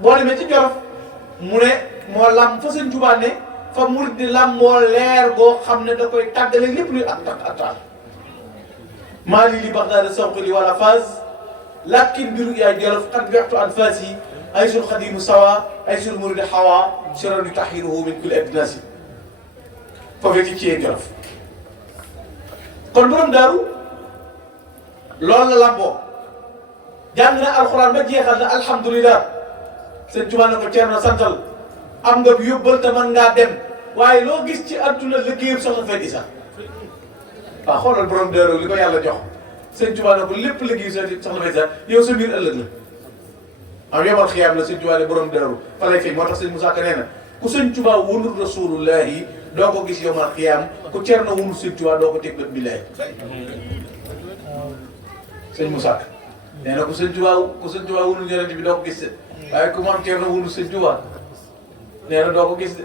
boo demee ci Jolof mu ne moo lam fa Sëñ Tuubaa ne fa murid di lam moo leer goo xam ne da koy tàggale lépp luy ak maa lii li Bagdad sawqi li wala Faas lakin mbiru yaay Jolof qad bi'tu an Faas yi ay sul xadimu sawa ay sul muridi xawa siradu taxiruhu min kulli adnasi foofee ci Thiène Jolof kon borom daaru loolu la lamboo jàng na alxuraan ba jeexal na alhamdulilah Sëñ Tuubaa ne ko Ceerno santal am nga yóbbal te mën ngaa dem waaye loo gis ci adduna liggéeyam soxna Faty Issa waaw xoolal borom daaru li ko yàlla jox Sëñ Tuubaa ne ko lépp liggéey soxna Faty Issa yow sa mbir ëllëg la am yomal xiyaam la Sëñ Tuubaa ne borom daaru fa lay feeñ moo tax Sëñ Musaa Ka nee na ku Sëñ Tuubaa wunul rasulullahi doo ko gis yomal xiyaam ku Ceerno wunul Sëñ Tuubaa doo ko teg bët billaay Sëñ Musaa Ka nee na ku Sëñ Tuubaa wunul yonent bi doo ko gis de waaye ku maam Ceerno wunul Sëñ Tuubaa nee na doo ko gis de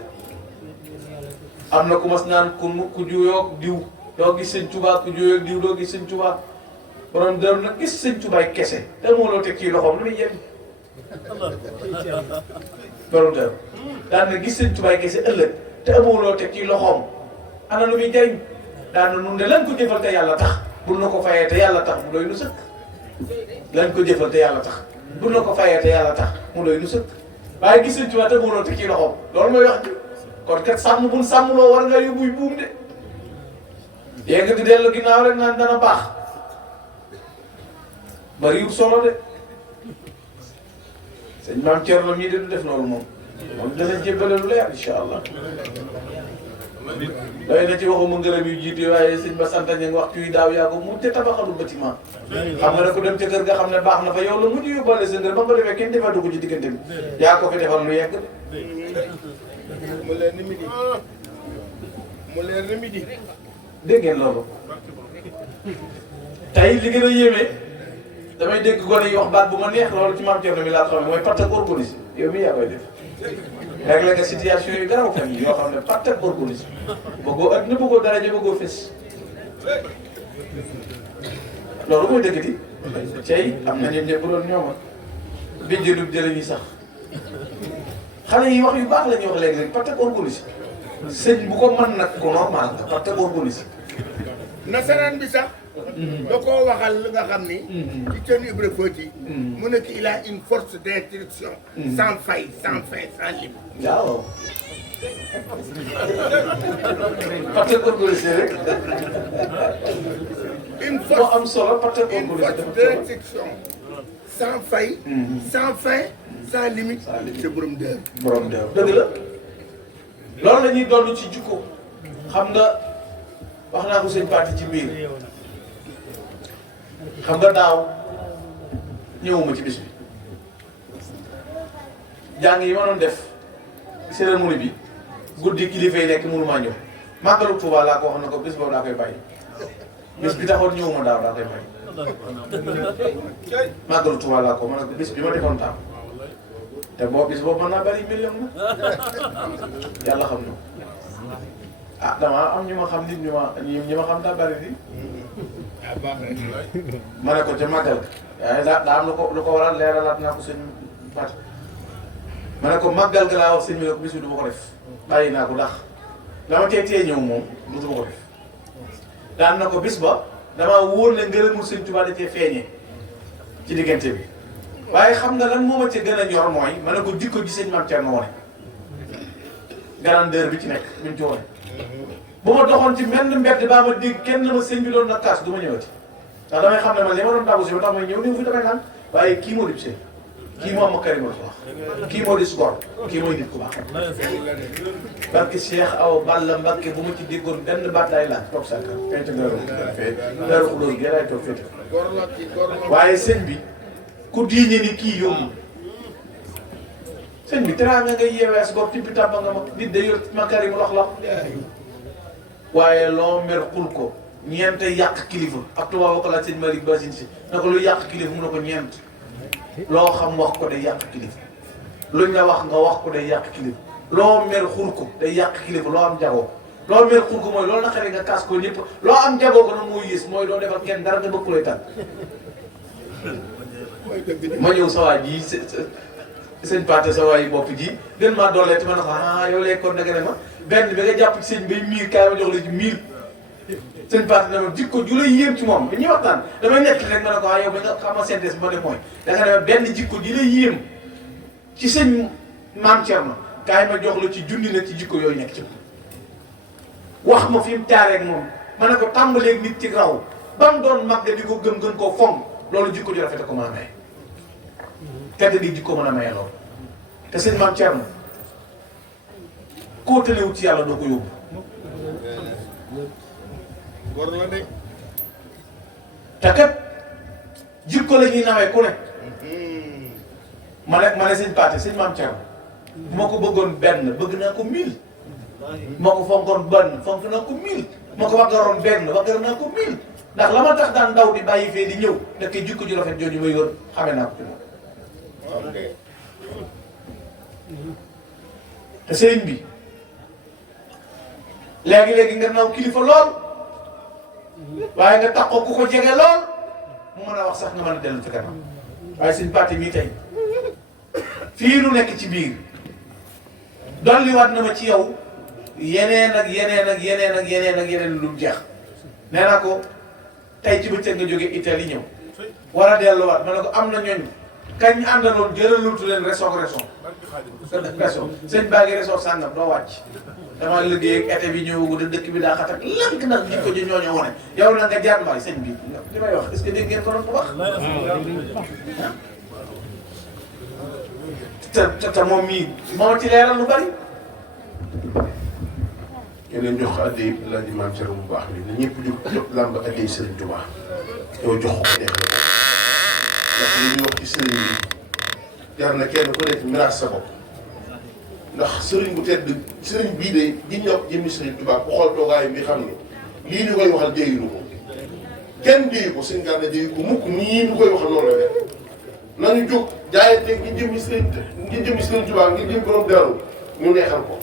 am na ku mas naan ku juyoog diw doo gis Sëñ Tuubaa ku juyoog diw doo gis Sëñ Tuubaa borom daaru nag gis Sëñ Tuubaa kese te moo loo teg ci loxoom lu muy yem borom daaru daan na gis Sëñ Tuubaa kese ëllëg te amoo loo teg ci loxoom ana lu muy jariñ daan na nun de lan ko jëfal te yàlla tax bul na ko fayee te yàlla tax mu doy nu sëkk lan ko jëfal te yàlla tax bul na ko fayee te yàlla tax mu doy nu sëkk waaye gis Sëñ Tuubaa te amoo loo teg ci loxoom loolu mooy wax ji kon kat sàmm bul sàmm loo war nga yóbbuy buum de yéeg di dellu ginnaaw rek naan dana baax bariwul solo de sëñ maam Thierno mii de du def loolu moom dana jébbale lu leer incha allah doy na ci waxuma ngërëm yu jiitu waaye sëñ ba sant ña nga waxtu yi daaw yaa ko mu te tabaxalu bâtiment xam nga ne ku dem ca kër nga xam ne baax na fa yow la mujj yóbbaale sa ngër ba nga defee kenn defatu ko ci diggante bi yaa ko fi defal lu yegg de mu leer ni midi mu leer ni midi dégg ngeen loolu tey li gën a yéeme damay dégg gone yi wax baat bu ma neex loolu ci maam Thierno mi laa xam ne mooy partak organisé yow mii yaa koy def réglé nga situation yu garaaw fan yi yoo xam ne partak organisé bëggoo adduna bëggoo daraja bëggoo fes loolu mooy dëgg di tey am na ñëpp ñëpp doon ñooma bi jëlub jële ñi sax xale yi wax yu baax la ñuy wax léegi rek partak organisé sëñ bu ko mën nag ko normal nga partak organisé nasaraan bi sax da koo waxal li nga xam ni ci Thierno Ibra Fouti mu ne il a une force d'instruction sans faille sans fin sans limite. waaw parce que organisé rek une moo am solo parce que une force d'instruction sans faille sans fin sans limite c'est borom dër borom deew dëgg la loolu la ñuy dollu ci jikko xam nga wax naa ko sëñ Paate ci biir xam nga daaw ñëwuma ci bis bi jàng yi ma doon def cérémonie bi guddi kilifa yi nekk mënumaa ñëw màggalu Tuubaa laa ko wax na ko bis boobu daa koy bàyyi bis bi taxoon ñëwuma daaw daa koy bàyyi màggalu Tuubaa laa ko ma ne ko bis bi ma defoon tam te boo bis boobu mën naa bari million na yàlla xam na ah damaa am ñu ma xam nit ñi ma xam daa bari di ma ne ko ca màggal ga daa am lu ko waral leeralaat naa ko sëñ Pat ma ne ko màggal ga laa wax sëñ bi ne ko bis bi du ma ko def bàyyi naa ko ndax la ma tee ñëw moom du ma ko def daan na ko bis ba damaa wóor ne ngërëmul sëñ Tuubaa da cee feeñee ci diggante bi waaye xam nga lan moo ma ci gën a ñor mooy ma ne ko jikko ji sëñ Maam Thierno wane grandeur bi ci nekk ñu ci wane bu ma doxoon ci menn mbedd baa ma dégg kenn ma sëñ bi doon na kaas du ma ñëwati ndax damay xam ne man li ma doon dabu si ba tax may ñëw ni fi damay naan waaye kii moo di sëñ kii moo ma Karim la wax kii moo di sgor kii mooy nit ku baax barke Cheikh Awa Balla Mbacké bu ma ci déggoon benn baat laay laaj toog sàkka fente Daaru Xudoos gi laay toog féete waaye sëñ bi ku diine ni kii yomb sëñ bi teraanga nga yeewees goor tippi tàmba nga ma nit da yor Makarim wax la waaye loo mer xul ko ñeent yàq kilifa ak tubaab ko laaj sëñ Malick Basine si na ko lu yàq kilifa mu ne ko ñeent loo xam wax ko day yàq kilifa luñ la wax nga wax ko day yàq kilifa loo mer xul ko day yàq kilifa loo am jagoo loo mer xul ko mooy loolu na xare nga kaas ko ñëpp loo am jagoo ko nag mooy yées mooy doo defal kenn dara nga bëgg lay tànn ma ñëw sa waa ji sëñ Paate sa waa yi bopp ji gën maa doolee te ma ne ko yow léegi kon nag ne ma benn bi nga jàpp ci sëñ bay miir kaay ma jox la ci miir sëñ Paate ne ma jikko ju la yéem ci moom dañuy waxtaan damay nekk rek ma ne ko yow ba nga xama synthèse bi ma ne mooy da nga ne benn jikko ji la yéem ci sëñ Maam Thierno kaay ma jox la ci junni nag ci jikko yooyu nekk ci wax ma fi mu taareeg moom ma ne ko tàmbaleeg nit ci raw ba mu doon mag di ko gën koo fonk loolu jikko ju rafet ko mën a maye tedd di jikko mën a maye loolu te sëñ Maam Thierno koo tëlewut ci yàlla doo ko yóbbu góor la de te kat jikko la ñuy nawee ku ne ma ne sëñ Paate sëñ Maam Thierno bu ma ko bëggoon benn bëgg naa ko 1000 ma ko fonkoon benn fonk naa ko 1000 ma ko waggaroon benn waggar naa ko 1000 ndax la ma tax daan ndaw di bàyyi fee di ñëw nekk jikko ju rafet jooju may yor xamee naa ko ci moom te sëriñ bi léegi-léegi nga naw kilifa lool waaye nga tax ku ko jege lool mu mën a wax sax nga mën a dellu ci kanam waaye sëñ Paate mii tey fii nu nekk ci biir dolliwaat na ma ci yow yeneen ak yeneen ak yeneen ak yeneen ak yeneen lu jeex nee naa ko tey ci bëccëg nga jóge Italie ñëw war a delluwaat ma ne ko am na ñooñ kañ àndaloon jëralutu leen resoog reso sëñ baa ngi resoog sàngam doo wàcc dama liggéey ak été bi ñëwagu de dëkk bi daa xat ak lank nag jikko ji ñooñu wone yow na nga jaar waay sëñ bi li may wax est-ce que dégg ngeen ko doon bu wax te moom mii moo ci leeral lu bari keneen jox addi la di Maam Thierno bu baax bi na ñëpp jóg làmb addi Sëriñ Tuubaa yow jox ko neex la ndax li ñuy wax ci sëriñ bi jar na kenn ku nekk miraas sa bopp ndax sëriñ bu tedd sëriñ bii de di ñëw jëmmi Sëriñ Tuubaa ku xool toogaayam bi xam ne lii ñu koy waxal jéyinu ko kenn jéyu ko sëñ Gana jéyu ko mukk nii ñu koy waxal noonu la def nañu jóg jaayante ngir jëmmi Sëriñ Tuubaa ngir jëm borom Daaru ñu neexal ko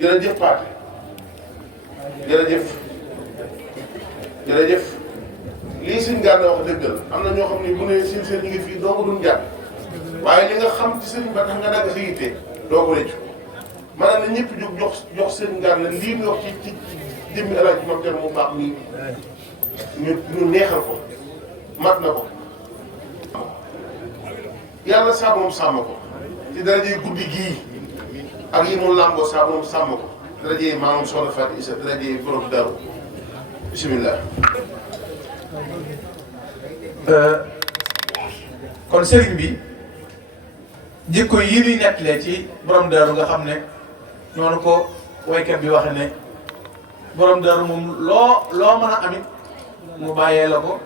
jërëjëf Paate jërëjëf lii sëñ Gana wax dëgg la am na ñoo xam ne bu ne seen sëriñ ngi fii doo ko duñ jàpp waaye li nga xam ci sëriñ ba tax nga dagg sa yitte doo ko rëccu maanaam na ñëpp jóg jox sëriñ Gana lii mu wax ci jëmmi El Hadj Maam Thierno mu baax nii ñu neexal ko mat na ko yàlla saa moom sàmm ko ci darajee guddi gii ak yi mu làmboo saa moom sàmm ko darajee maamam soxna Fatou Issa darajee borom Daaru bismillah. kon sëriñ bi jikko yii ñuy nettalee ci borom Daaru nga xam ne noonu ko waykat bi waxe ne borom Daaru moom loo mën a amit mu bàyyee la ko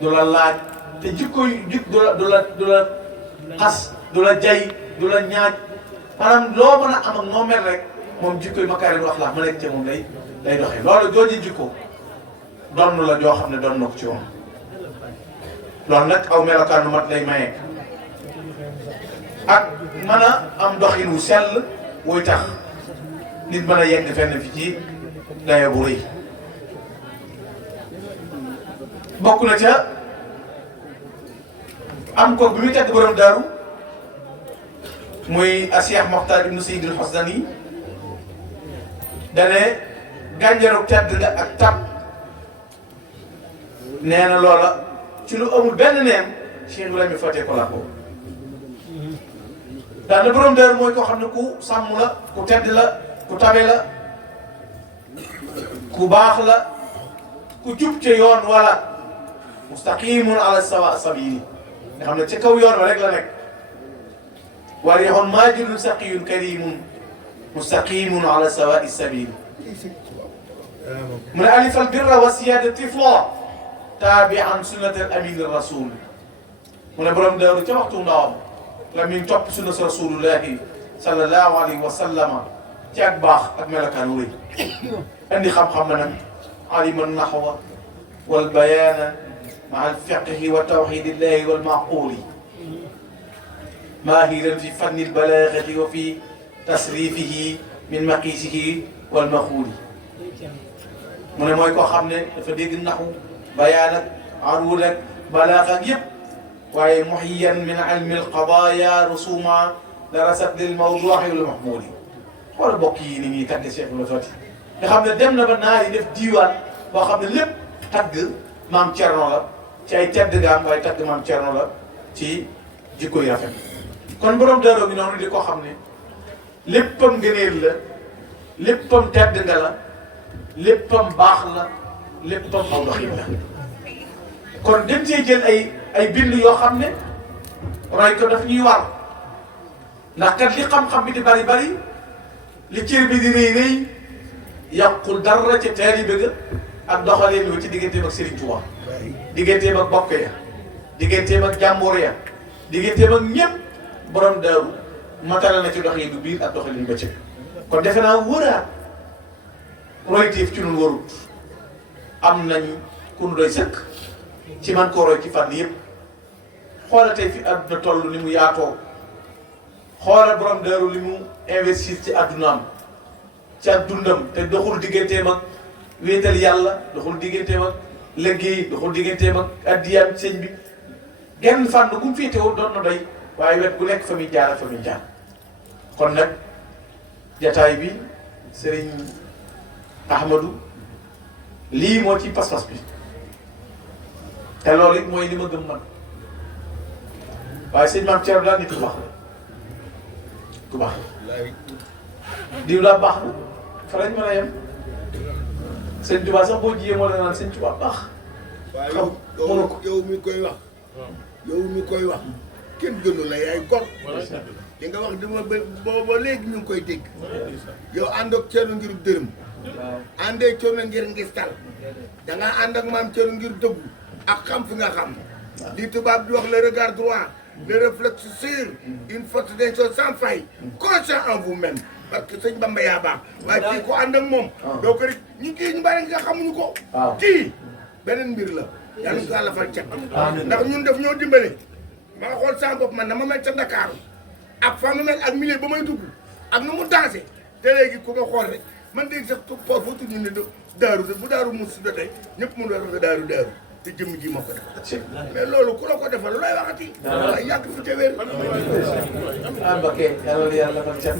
du la laaj te jikko yu du la xas du la jay du la ñaaj maanaam loo mën a am ak noo mel rek moom jikko yu makaarimul axlaaq ma nekk ci moom lay doxee loolu jooju jikko donn la joo xam ne doon na ko ci moom loolu nag aw melokaanu mat lay maye ak mën a am doxin wu sell wuy tax nit mën a yegg fenn fi ci dayo bu rëy bokk na ca am ko bi muy tegg borom Daaru muy Cheikh Mokhtar ibnu Seydil Xosdani dane gànjaru tedd nga ak tab nee na loola ci lu amul benn neen Cheikh Ibrahima Fate ko la ko daana borom Daaru mooy koo xam ne ku sàmm la ku tedd la ku tabe la ku baax la ku jub ca yoon wala mustaqimun ala sawa sabili nga xam ne ca kaw yoon wa rek la nekk warihun majidun saqiyun karimun mustaqimun ala sawa sabili mu ne alifal birra wa siyada tifla taabian sunnat al amin rasul mu ne borom Daaru ca waxtu ndawam la mi topp sunna si rasulullahi sallallahu alayhi wa sallama ci ak baax ak melokaan wu rëy andi xam-xam na nag alima naxwa wal bayaana maa alfiqhi wa tawxidillahi wal maquuli maahiran fi fanni albalaagati wa fi tasrifihi min maqiisihi wal maxuuli mu ne mooy koo xam ne dafa dégg naxu bayaan ak aruud ak balaax ak yëpp waaye muhyiyan min ilmi alqadaaya rusuma darasat lil mawduu'i wal mahmuuli wala bokk yi ni ñuy tagg Cheikh Ibrahima Fati nga xam ne dem na ba naar yi def diiwaan boo xam ne lépp tagg maam Thierno la ci ay tedd gaam waaye tagg maam Thierno la ci jikko yu rafet kon borom Daaru gi noonu di ko xam ne léppam ngëneel la léppam tedd nga la léppam baax la léppam aw doxin la kon dem cee jël ay bind yoo xam ne roy ko daf ñuy war ndax kat li xam-xam bi di bari bari li cër bi di rëy rëy yàqul dara ci taalibe ga ak doxaleen wi ci digganteem ak Serigne Touba digganteem ak bokk ya digganteem ak jàmbur ya digganteem ak ñëpp borom Daaru matale na ci doxalin bu biir ak doxalin ba ci kon defe naa wëraat royteef ci ñun warut am nañ ku nu doy sëkk ci man koo roy ci fànn yëpp xoola tey fi àdduna toll ni mu yaatoo xoola borom Daaru li mu investir ci àddunaam ci ak dundam te doxul digganteem ak wéetal yàlla doxul digganteem ak liggéey doxul digganteem ak addiyaam sëñ bi genn fànn gu mu féetewoo doon na doy waaye wet gu nekk fa muy jaar ak fa muy jaar kon nag jataay bi sëriñ Ahmadou lii moo ci pas-pas bi te loolu it mooy li ma gëm man waaye sëñ Maam Thierno daal nit ku baax la ku baax la diw daa baax na fa lañ mën a yem sëñ Tuubaa sax boo jiyee moo la naan sëñ Tuubaa baax. waaw yow mi koy wax yow mi koy wax kenn gënu la yaay gor li nga wax dama ba léegi ñu ngi koy dégg yow ànd ak Thierno ngir dërëm àndee Thierno ngir ngistal da nga ànd ak maam Thierno ngir dëggu ak xam fi nga xam li tubaab di wax le regard droit le réflexe sûr une force d'intuition sans faille conscient en vous-même parce que sëñ Bamba yaa baax waaye kii ko ànd ak moom doo ko rek ñi kii ñu bari nga xamuñu ko kii beneen mbir la yàlla ko yàlla fal cet ndax ñun def ñoo dimbale ma nga xool sama bopp man na ma mel ca Ndakaaru ak fa ma mel ak milieu ba may dugg ak nu mu dansé te léegi ku ma xool rek man dégg sax port foo tudd ñu ne daaru bu daaru mus si tey ñëpp mun wax nga daaru te jëmm ji ma ko def mais loolu ku la ko defal lu lay waxati waaye yàgg fi te wér Mbacké yàlla la yàlla fal cet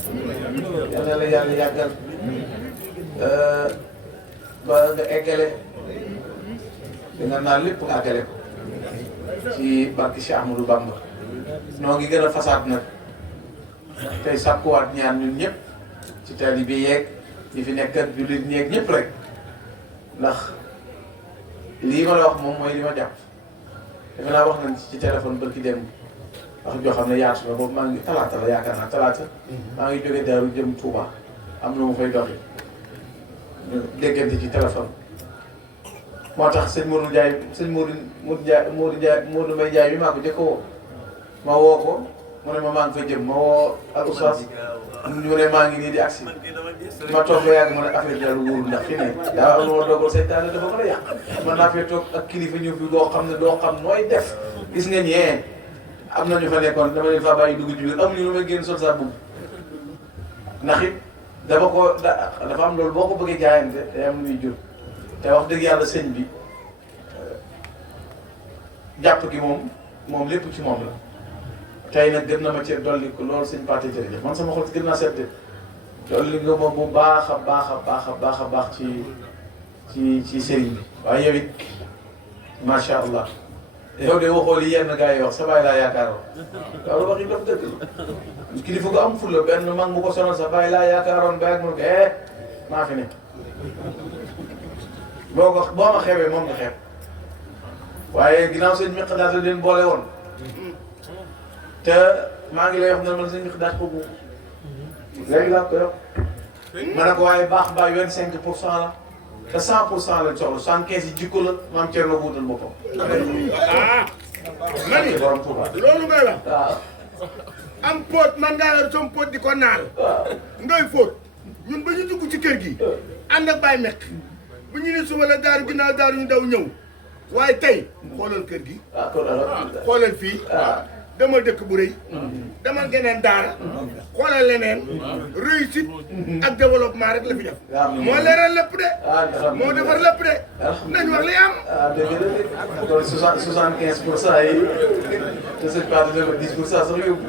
yàlla la yàlla yàggal ba nga eggale li nga naan lépp nga àggale ko ci barki Cheikh Ahmadou Bamba noo ngi gën a fasaat nag tey sàkkuwaat ñaan ñun ñëpp ci taalibe yeeg ñi fi nekk ak jullit ñeeg ñëpp rek ndax lii ma la wax moom mooy li ma jàpp defe naa wax nañ ci téléphone barki dem wax joo xam ne yaatu la boobu maa ngi talaata la yaakaar naa talaata maa ngi jóge Daaru jëm Touba am na mu fay doxi ñu déggante ci téléphone moo tax sëñ Modou Ndiaye sëñ Modou Mbaye Ndiaye bi maa ko jëkk woo ma woo ko mu ne ma maa ngi fay jëm ma woo ak oustaz ñu ne maa ngi nii di agsi ma toog ba yàgg ma ne affaire bi daal wóorul ndax fi ne daa am lu ma dogal seytaane dafa mën a yàq man naa fee toog ak kilifa ñëw fi doo xam ne doo xam nooy def gis nga ñee am na ñu fa nekkoon dama leen faa bàyyi dugg ci biir amuñu lu may génn sol sa bubb ndax it dafa am loolu boo ko bëggee jaayante day am luy jur te wax dëgg yàlla sëñ bi jàpp gi moom lépp ci moom la tey nag gën na ma cee dolli ko loolu sëñ Pathé jërëjëf man sama xol gën naa seet dolli nga ma bu baax a baax a baax a baax a baax ci sëriñ bi waaye yow it macha allah yow de waxoo li yenn gars yi wax sa baay laa yaakaaroon loolu wax yi daf dëgg la kilifa gu am fulla benn mag mu ko sonal sa baay laa yaakaaroon ba ak mu ne maa fi ne boo ma xeebee moom nga xeeb waaye ginnaaw sëñ Miqdaas la leen boole woon te maa ngi lay wax ne man sëñ Miqdaas boobu léegi laa ko yokk ma ne ko waaye baax baay 25% la te 100% lañ soxla 75 yi jikko la maam Thierno wuutal boppam. mani borom Touba loolu ngay wax waaw am póot man ngaa yor sama póot di ko naan ngay fóot ñun ba ñu dugg ci kër gi ànd ak Baye Mekk bu ñu ne suba la daaru ginnaaw daaru ñu daw ñëw waaye tey xoolal kër gi xoolal fii demal dëkk bu rëy demal geneen daara xoolal leneen réussite ak développement rek la fi def moo leeral lépp de moo defar lépp de nañ wax li am dëgg la kon 75% yi te sëñ Pathé ne ma 10% sax yóbbu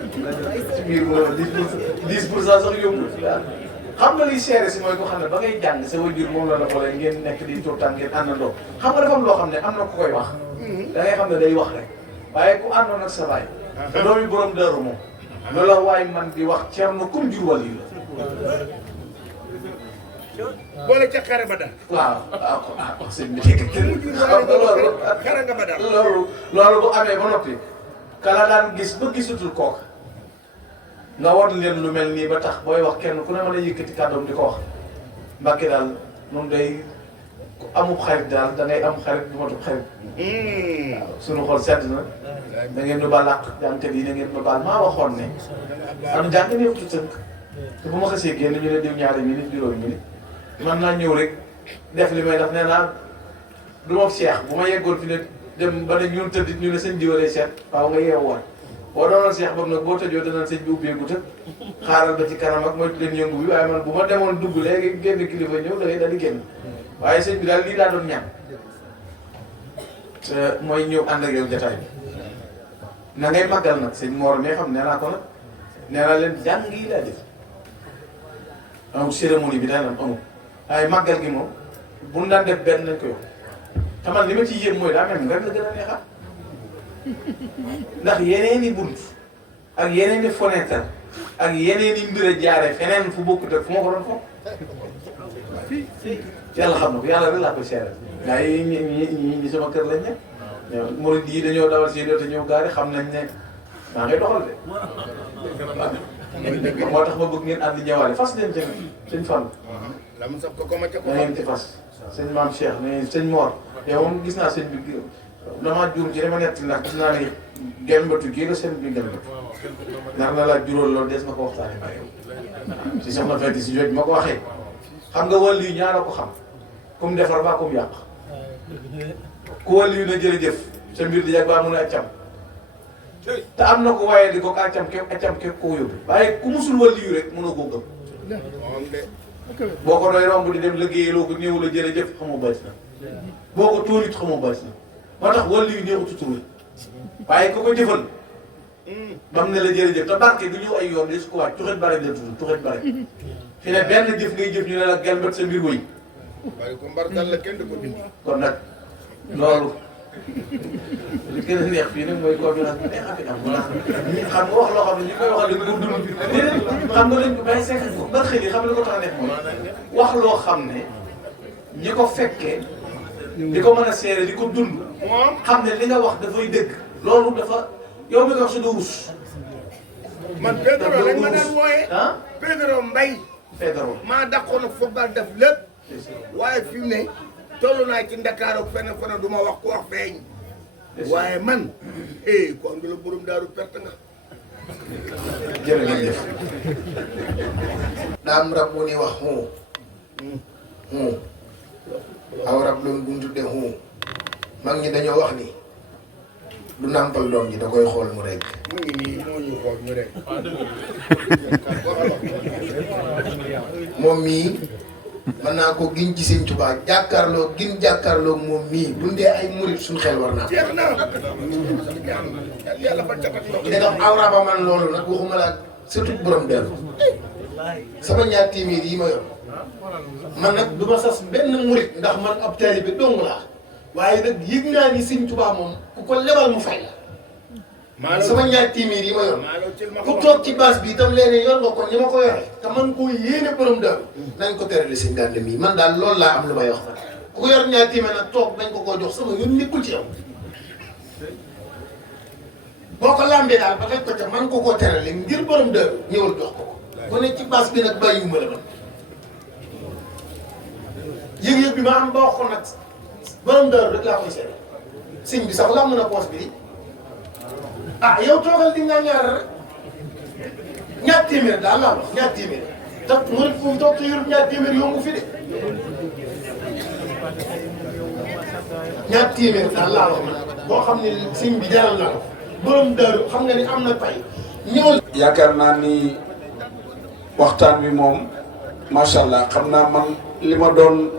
ci biir mu ne ma 10% sax yóbbu xam nga liy seere si mooy ko xam ne ba ngay jàng sa wajur moom la la xoolee ngeen nekk di tuutaan ngeen àndandoo xam nga dafa am loo xam ne am na ku koy wax da ngay xam ne day wax rek waaye ku àndoon ak sa baay te doomi borom dëru moom loola waay man di wax Thierno comme jur wàll yi la boole ca xare ba daal waaw sëñ bi xare nga ba daal loolu bu amee ba noppi kala daan gis ba gisatul kooka nga war leen lu mel nii ba tax booy wax kenn ku ne mën a yëkkati kàddoom di ko wax Mbàkke daal moom day ku amub xarit daal da ngay am xarit bu matub xarit waaw suñu xol sedd na da ngeen nu baal àq jàngkat yi da ngeen ma baal maa waxoon ne am jàng neexutu tënk te bu ma xasee génn ñu ne diw ñaari minute juróomi minute man naa ñëw rek def li may def nee naa du ma seex bu ma yeggoon fi ne dem ba ne ñun tëdd ñu ne sëñ diwa lay seet waaw nga yeewoon boo doonoon seex boobu nag boo tëjoo danañ sëñ bi ubbeeku tëj xaaral ba ci kanam ak mooy leen yëngu bi waaye man bu ma demoon dugg léegi génn kilifa ñëw da ngay daal di génn waaye sëñ bi daal lii daa doon ñaan te mooy ñëw ànd ak yow jotaay bi na ngay màggal nag sëñ Mor mi xam nee naa ko nag nee naa leen jàng yi laa def amul cérémonie bi daanam amul waaye màggal gi moom bu ñu daan def benn nañ ko yokk te man li ma ciy yéem mooy daa mel ni ren la gën a neexaat ndax yeneen i bunt ak yeneen i fenêtre ak yeneen i mbir a jaaree feneen fu bokkut ak fu ma ko doon foog yàlla xam na ko yàlla rek laa koy seeral gars yi ñi sama kër lañ ne murid yi dañoo dawal seen yoon te ñëw gaari xam nañ ne maa ngay doxal de waaw moo tax ma bëgg ngeen ànd ñëwaale fas leen ci sëñ Fall lam sab ko ma ca ko na ngeen ci fas sëñ Maam Cheikh ne sëñ Mor yow moom gis naa sëñ bi damaa juum ci dama nett ndax gis naa ne gelmbatu kii la sëñ bi gelmbatu nar na laa juróol loolu des ma ko waxtaane ba yow si soxna Fati si jooj ma ko waxee xam nga wàll yu ñaara ko xam comme defar baa comme yàq ku wàll yu na jërëjëf sa mbir di jag baa mun a accam te am na ko waaye di ko accam képp koo yóbbu waaye ku musul wàll yu rek mënoo koo gëm boo ko doy romb di dem liggéeyaloo ko néew la jërëjëf xamoo bari na boo ko tóolit xamoo bari na moo tax wàll yu néew tutuwul waaye ku ko jëfal bam ne la jërëjëf te barke du ñëw ay yoon di su ko wàcc tuxet bare la tudd tuxet bare fi ne benn jëf ngay jëf ñu ne la gelbat sa mbir wëy bari ko mbartal la kenn du ko dindi kon nag loolu li gën a neex fii nag mooy conférence bi neex a fi am ndax xam nga wax loo xam ne ñu koy waxal dañ ko dund déedéet xam nga lañ ko bàyyi seq ba xëy yi xam nga li ko tax a neex mooy wax loo xam ne ñi ko fekkee di ko mën a seere di ko dund xam ne li nga wax dafay dëgg loolu dafa yow mi nga wax su doo wus man Pedro lañ ma daan wooyee. ah Pedro Mbaye. Pedro maa dàqoon a football def lépp. waaye fi mu ne toll naa ci Ndakaaru fenn fenn du ma wax ku wax feeñ. waaye man kon du la borom daaru perte nga. jërëjëf daam rab bu ni wax aw rab loolu bu ñu tuddee mag ñi dañoo wax ni du nàmpal doom ji da koy xool mu rek mu ngi nii moo ñu xool ñu rek. moom mii mën naa ko giñ ci Sëñ Tuubaa jàkkaarloo moom mii bu ndee ay murit suñu xel war naa ko. jeex na. yàlla fa catat ndox. da nga aw raba man loolu nag waxuma la surtout borom dellu sama ñaar téeméer yi ma yor man nag du ma sas benn murit ndax man ab taalibe dong laa waaye nag yëg naa ni Sëñ Tuubaa moom ku ko lebal mu fay la. sama ñaar téeméer yi ma yor ku toog ci baas bi itam léeg-léeg yor nga ko ni ma ko yore te man koo yéene borom daal nañ ko terale Sëñ Gana mii man daal loolu laa am lu may wax fa ku ko yor ñaar téeméer nag toog nañ ko koo jox sama yoon nekkul ci yow boo ko lambee daal ba teg ko ca man ko koo terale ngir borom daal ñëwal jox ko ku ne ci baas bi nag bàyyiwuma la man yëg-yëg bi ma am ba wax ko nag borom daal rek laa koy seet sëñ bi sax laa mën a poos bi yow toogal di nga ñaar rek ñaar téeméer daal laa wax ñaar téeméer te murit fu mu toog te yorut ñaar téeméer yombu fi de ñaar téeméer daal laa wax man boo xam ne sëñ bi jaral na la borom daaru xam nga ni am na pay ñëwal. yaakaar naa ni waxtaan wi moom macha allah xam naa man li ma doon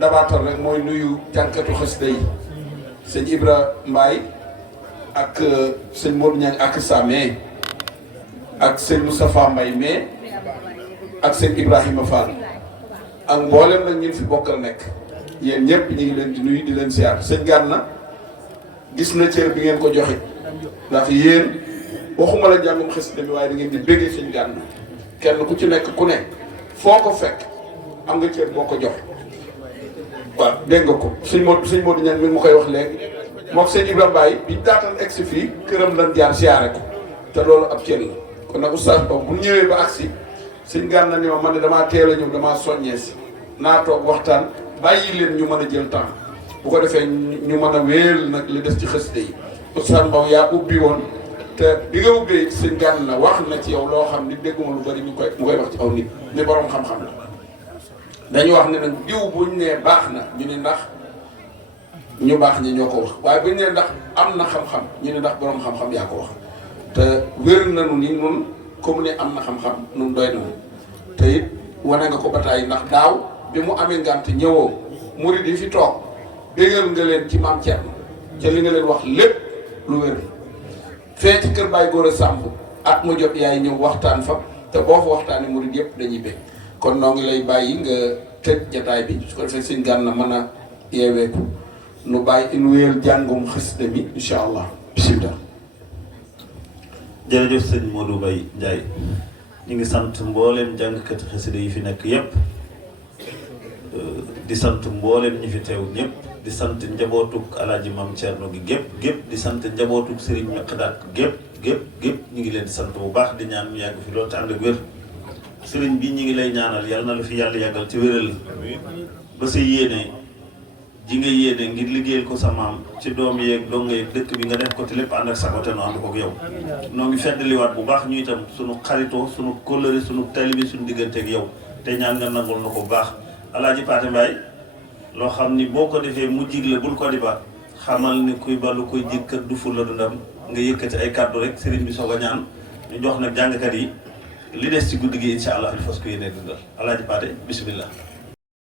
dabaatal rek mooy nuyu jànkatu xasida yi sëñ Ibra Mbaye ak sëñ Modou Niang ak Samé ak sëñ Moustapha Mbaye mais ak sëñ Ibrahima Fall ak mboolem nag ñu fi bokkal nekk yéen ñëpp ñu ngi leen di nuyu di leen siyaar sëñ Gana gis na cër bi ngeen ko joxe ndax yéen waxuma la jàngum xasida bi waaye da ngeen di béggee sëñ Gana kenn ku ci nekk ku ne foo ko fekk am nga cër boo ko jox waaw dégg nga ko sëñ Modou Niang mi ngi ma koy wax léegi moom sëñ Ibrahima Mbaye bi daataan egsi fii këram lan jaar siyaare ko te loolu ab cër la kon nag oustaz boobu bu ñëwee ba agsi sëñ Gana ni ma man ne damaa teel a ñëw damaa soññee si naa toog waxtaan bàyyi leen ñu mën a jël temps bu ko defee ñu mën a wéel nag li des ci xasida yi oustaz Mbow yaa ubbi woon te bi nga ubbee sëñ Gana wax na ci yow loo xam ni dégguma lu bari mu koy wax ci aw nit ni borom xam-xam la dañu wax ne nag diw buñ nee baax na ñu ne ndax ñu baax ñi ñoo ko wax waaye buñ nee ndax am na xam-xam ñu ne ndax borom xam-xam yaa ko wax te wér nañu ni nun comme ni am na xam-xam nun doy nañu te it wane nga ko bataay ndax daaw bi mu amee ngant ñëwoo murid yi fi toog déggal nga leen ci maam Thierno ca li nga leen wax lépp lu wér fee ci kër Baye Gora Samb at mu jot yaay ñëw waxtaan fa te boo fa waxtaanee murid yëpp dañuy bég kon noo ngi lay bàyyi nga tëj jataay bi su ko defee sëñ Gana mën a yeeweeku nu bàyyi nu wéyal jàngum xasida mi incha allah bisimilah. jërëjëf sëñ Modou Baye Ndiaye ñu ngi sant mbooleem jàngkati xasida yi fi nekk yépp di sant mbooleem ñi fi teew ñëpp di sant njabootuk alaaji Mam Thierno gi gépp di sant njabootuk Serigne Miqdaat gépp ñu ngi leen di sant bu baax di ñaan mu yàgg fi loolu te ànd ak wér Serigne bi ñu ngi lay ñaanal yàlla na la fi yàlla yàggal ci wéral la ba sa yéene ji nga yéene ngir liggéeyal ko sa maam ci doom yeeg donga yeeg dëkk bi nga def ko te lépp ànd ak sago te nu ànd kook yow noo ngi feddaliwaat bu baax ñu itam sunu xaritoo sunu kóllëre sunu taalibe sunu digganteeg yow te ñaan nga nangul na ko bu baax Alaaji Paate Mbaay loo xam ni boo ko defee mu jig la bul ko di ba xamal ni kuy ballu koy jig kat du ful la du ndam nga yëkkati ay kàddu rek sëriñ bi soog a ñaan ñu jox nag jàngkat yi li des ci guddi gi incha allah il faut que yéene dundal Alaaji Paate bismillah